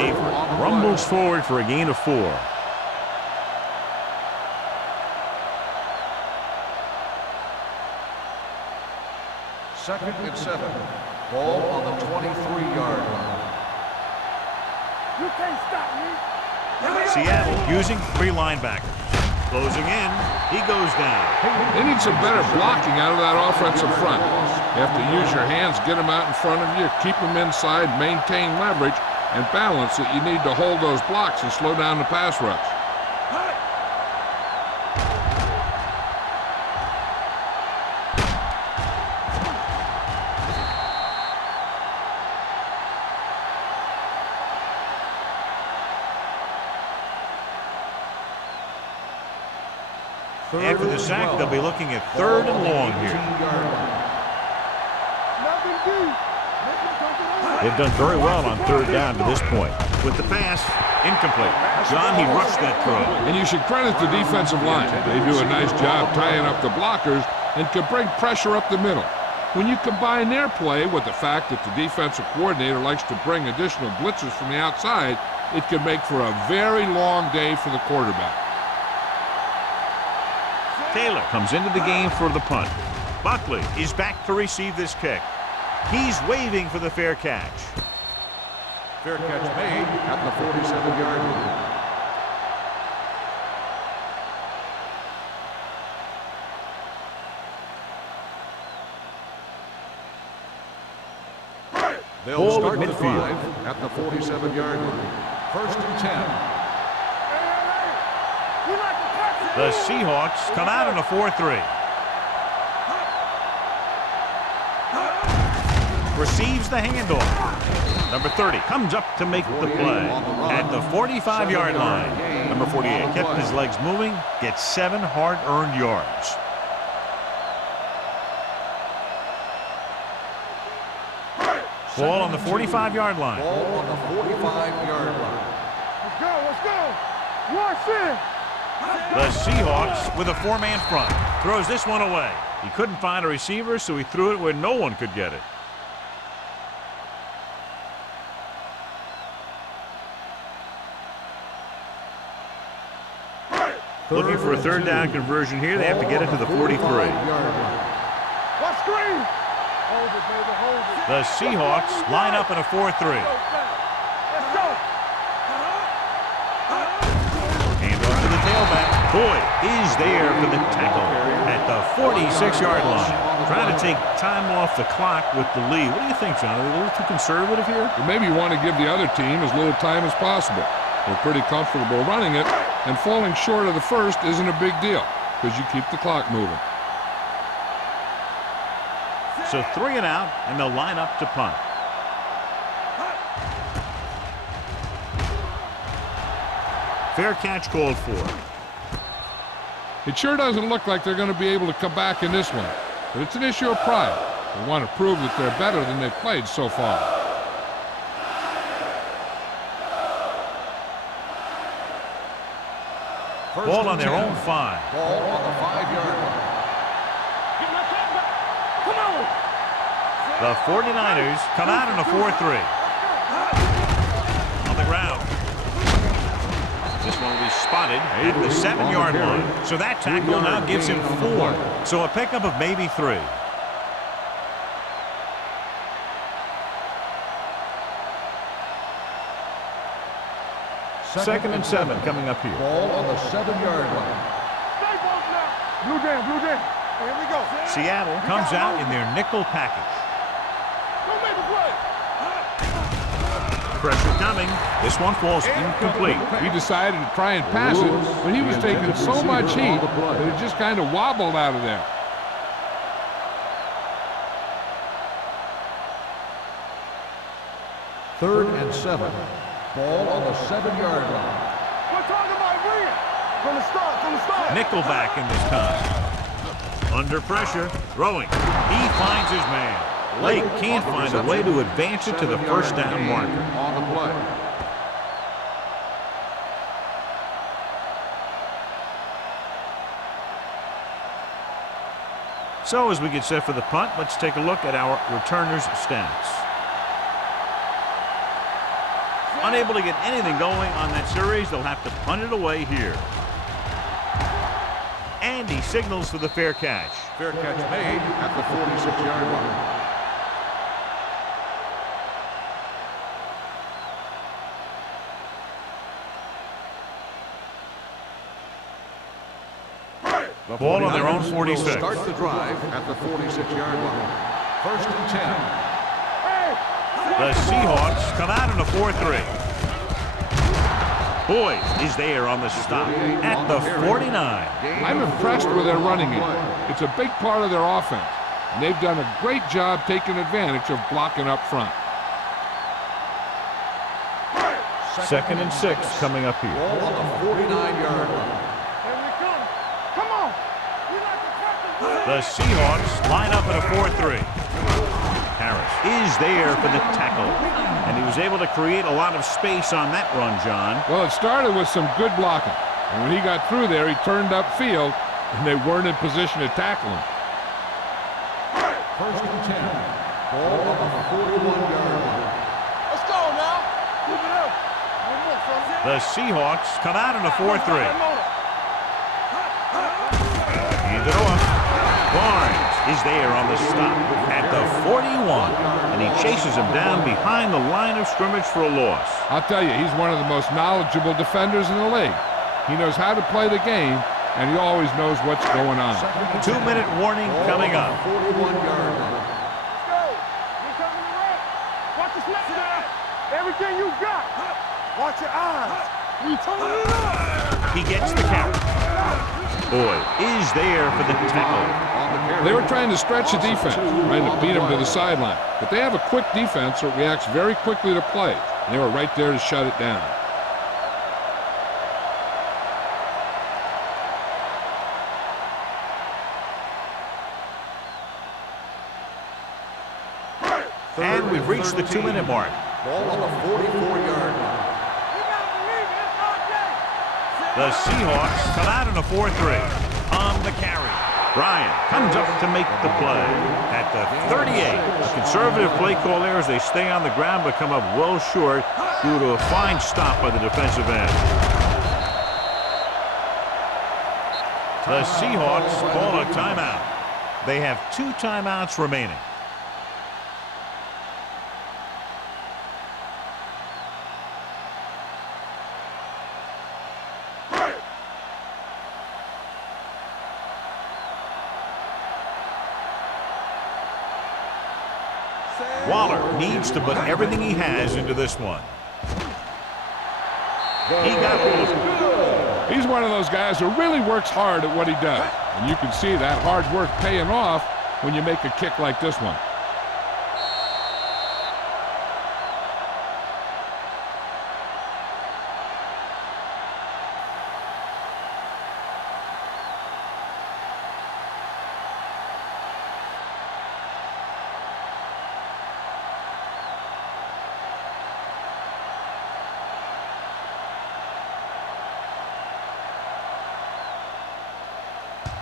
Avery rumbles forward for a gain of 4. Second and 7. Ball on the 23-yard line. You can't stop me. Seattle using 3 linebackers. Closing in, he goes down. They need some better blocking out of that offensive front. You have to use your hands, get them out in front of you, keep them inside, maintain leverage, and balance that you need to hold those blocks and slow down the pass rush. After the sack, they'll be looking at 3rd and long here. They've done very well on 3rd down to this point. With the pass, incomplete. John, he rushed that throw. And you should credit the defensive line. They do a nice job tying up the blockers and can bring pressure up the middle. When you combine their play with the fact that the defensive coordinator likes to bring additional blitzes from the outside, it can make for a very long day for the quarterback. Taylor comes into the game for the punt. Buckley is back to receive this kick. He's waving for the fair catch. Fair catch made at the 47-yard line. They'll Ball start at the midfield. drive at the 47-yard line. First and 10. The Seahawks come out in a 4-3. Receives the handoff. Number 30 comes up to make the play at the 45-yard line. Number 48 kept his legs moving, gets 7 hard-earned yards. Ball on the 45-yard line. Ball on the 45-yard line. Let's go, let's go. Watch it. The Seahawks with a 4-man front. Throws this one away. He couldn't find a receiver, so he threw it where no one could get it. Looking for a 3rd down conversion here. They have to get it to the 43. What screen? Hold it, baby, hold it. The Seahawks line up in a 4-3. Let's go. Handoff to the tailback. Boyd is there for the tackle at the 46-yard line. Trying to take time off the clock with the lead. What do you think, John? Are they a little too conservative here? Well, maybe you want to give the other team as little time as possible. They're pretty comfortable running it, and falling short of the first isn't a big deal because you keep the clock moving. So 3 and out, and they'll line up to punt. Fair catch called for. It sure doesn't look like they're going to be able to come back in this one, but it's an issue of pride. They want to prove that they're better than they've played so far. Ball on their own 5. Ball on the 5-yard line. Get my cat back. Come on. The 49ers come out in a 4-3. On the ground. This one will be spotted at the 7-yard line. So that tackle now gives him 4. So a pickup of maybe 3. Second and 7 coming up here. Ball on the 7-yard line. Stay both now. Blue jam, blue jam. Here we go. Seattle comes out in their nickel package. Don't make a play. Pressure coming. This one falls incomplete. He decided to try and pass it, but he was taking so much heat that it just kind of wobbled out of there. 3rd and 7. Ball on the 7-yard line. We're talking about bringing. From the start. Nickelback in this time. Under pressure, throwing. He finds his man. Lake can't find a way to advance it to the first down marker. On the play. So as we get set for the punt, let's take a look at our returners' stats. Unable to get anything going on that series, they'll have to punt it away here. And he signals for the fair catch. Fair catch made at the 46-yard line. The Ball on their own 49ers 46. will start the drive at the 46-yard line. 1st and 10. The Seahawks come out in a 4-3. Boyd is there on the stop at the 49. I'm impressed with their running game. It's a big part of their offense, and they've done a great job taking advantage of blocking up front. 2nd and 6 coming up here. Ball on the 49-yard line. Here we come. Come on. We like to practice. The Seahawks line up in a 4-3. Harris is there for the tackle, and he was able to create a lot of space on that run, John. Well, it started with some good blocking, and when he got through there, he turned upfield, and they weren't in position to tackle him. 1st and 10. Ball on the 41-yard line. Let's go now. Keep it up. One more, fellas. The Seahawks come out in a 4-3. Hand it off. Barnes is there on the stop at the 41, and he chases him down behind the line of scrimmage for a loss. I'll tell you, he's one of the most knowledgeable defenders in the league. He knows how to play the game, and he always knows what's going on. 2-minute warning coming up. 41-yard line. Let's go. We coming to run. Watch the snap now. Everything you got. Watch your eyes. We turning it up. He gets the carry. Boyd is there for the tackle. They were trying to stretch the defense, trying to beat him to the sideline. But they have a quick defense that reacts very quickly to plays. And they were right there to shut it down. And we've reached the 2-minute mark. Ball on the 44-yard line. The Seahawks come out in a 4-3 on the carry. Bryant comes up to make the play at the 38. A conservative play call there as they stay on the ground but come up well short due to a fine stop by the defensive end. The Seahawks call a timeout. They have 2 timeouts remaining. Waller needs to put everything he has into this one. He got hold of it. He's one of those guys who really works hard at what he does. And you can see that hard work paying off when you make a kick like this one.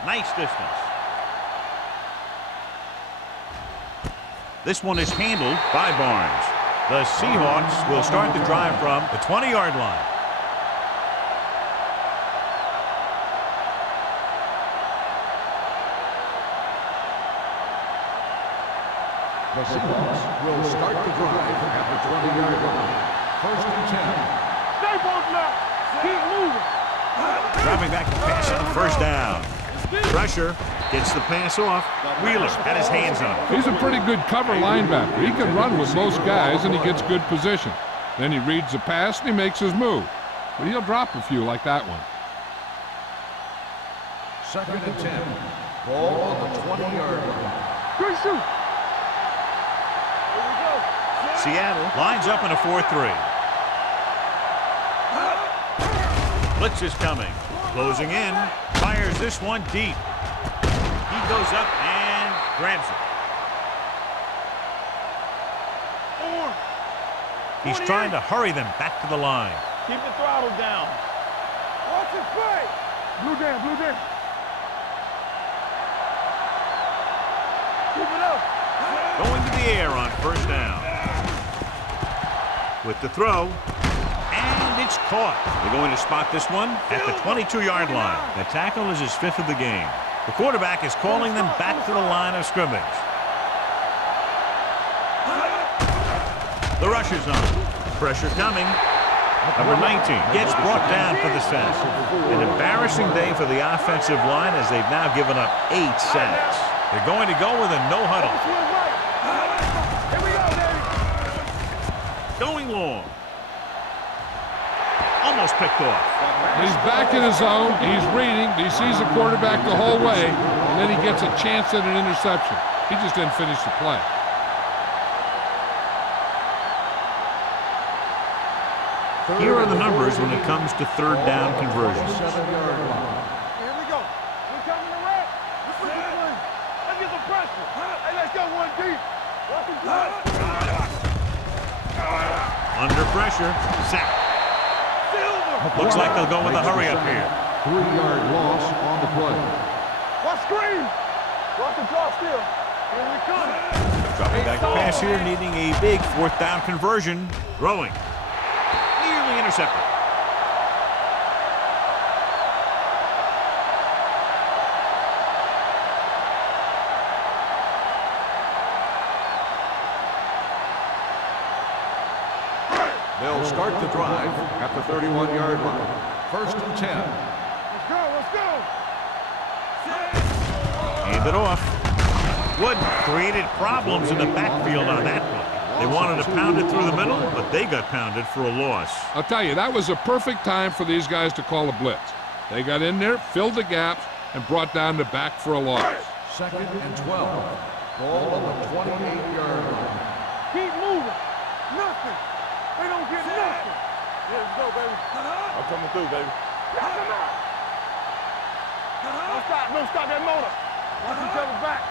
Nice distance. This one is handled by Barnes. The Seahawks will start the drive from the 20-yard line. The Seahawks will start the drive at the 20-yard line. 1st and 10. Stay both now. Keep moving. Dropping back to pass it, first down. Pressure, gets the pass off. Wheeler had his hands on it. He's a pretty good cover linebacker. He can run with most guys, and he gets good position. Then he reads the pass, and he makes his move. But he'll drop a few like that one. 2nd and 10. Ball on the 20-yard line. Good shoot. Seattle lines up in a 4-3. Blitz is coming. Closing in. Fires this one deep. He goes up and grabs it. He's trying to hurry them back to the line. Keep the throttle down. Watch it play. Blue down, blue down. Keep it up. Going to the air on first down. With the throw. And it's caught. They're going to spot this one at the 22-yard line. The tackle is his 5th of the game. The quarterback is calling them back to the line of scrimmage. The rush is on. Pressure coming. Number 19 gets brought down for the sack. An embarrassing day for the offensive line as they've now given up 8 sacks. They're going to go with a no huddle. Here we go, baby. Going long. Almost picked off. He's back in his zone. He's reading. He sees the quarterback the whole way, and then he gets a chance at an interception. He just didn't finish the play. Here are the numbers when it comes to third down conversions. Here we go. We coming to red. Let's get some pressure. Hey, let's go one deep. Under pressure. Sack. Looks like they'll go with a hurry up here. 3-yard loss on the play. Watch screen. Watch the draw still. Here we come. Dropping back to pass here, needing a big 4th down conversion. Throwing. Nearly intercepted. They'll start the drive at the 31-yard line. 1st and 10. Let's go, let's go. Hand it off. Wood created problems in the backfield on that one. They wanted to pound it through the middle, but they got pounded for a loss. I'll tell you, that was a perfect time for these guys to call a blitz. They got in there, filled the gaps, and brought down the back for a loss. 2nd and 12. Ball on the 28-yard line. Keep moving. Nothing. They don't get nothing. Yeah, let's go, baby. I'm coming through, baby. Knock them out. Don't stop that motor. Watch each other back.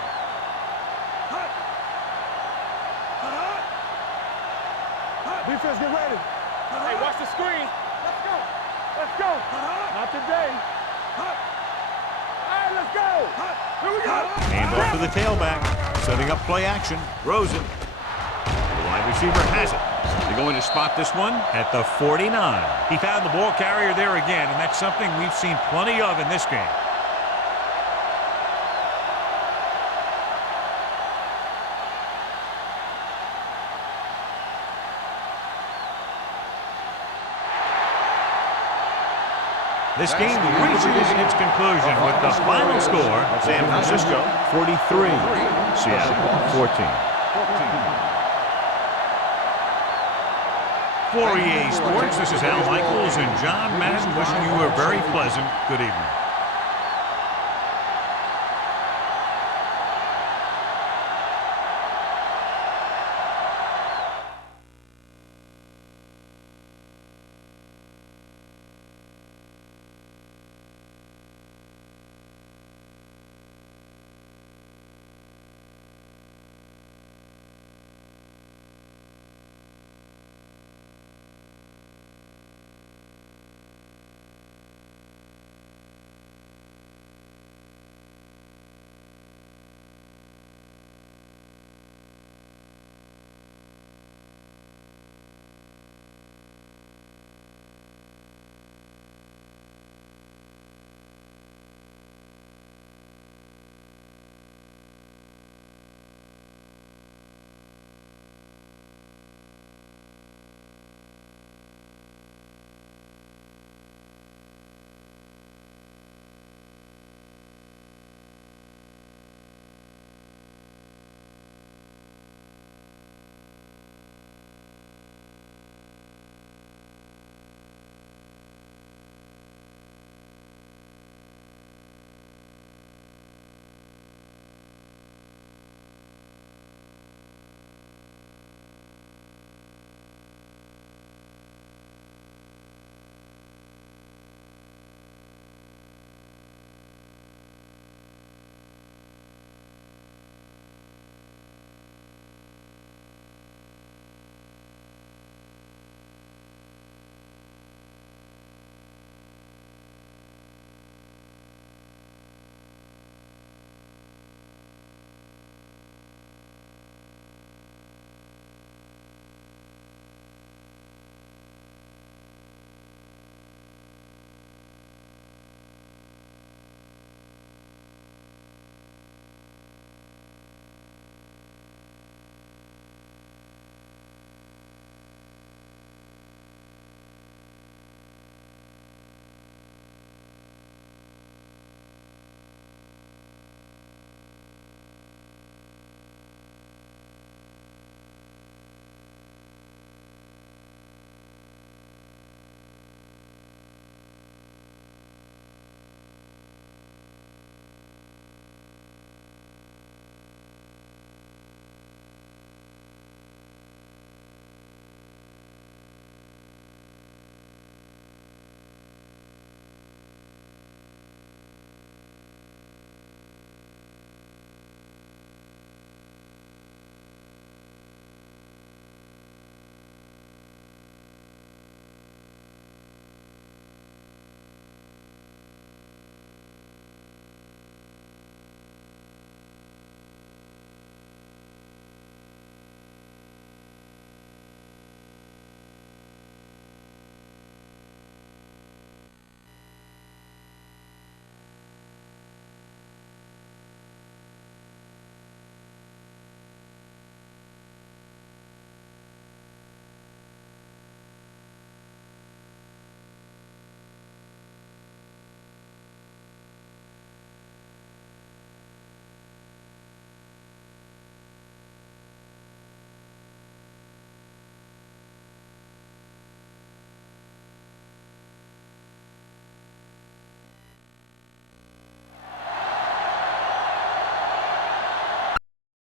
Defense, get ready. Hey, watch the screen. Let's go. Let's go. Not today. All right, let's go. Here we go. Hand off to the tailback. Setting up play action. Rosen. The wide receiver has it. They're going to spot this one at the 49. He found the ball carrier there again, and that's something we've seen plenty of in this game. This game reaches its conclusion with the final score, San Francisco 43, Seattle 14. For EA Sports, this is Al Michaels and John Madden wishing you a very pleasant good evening.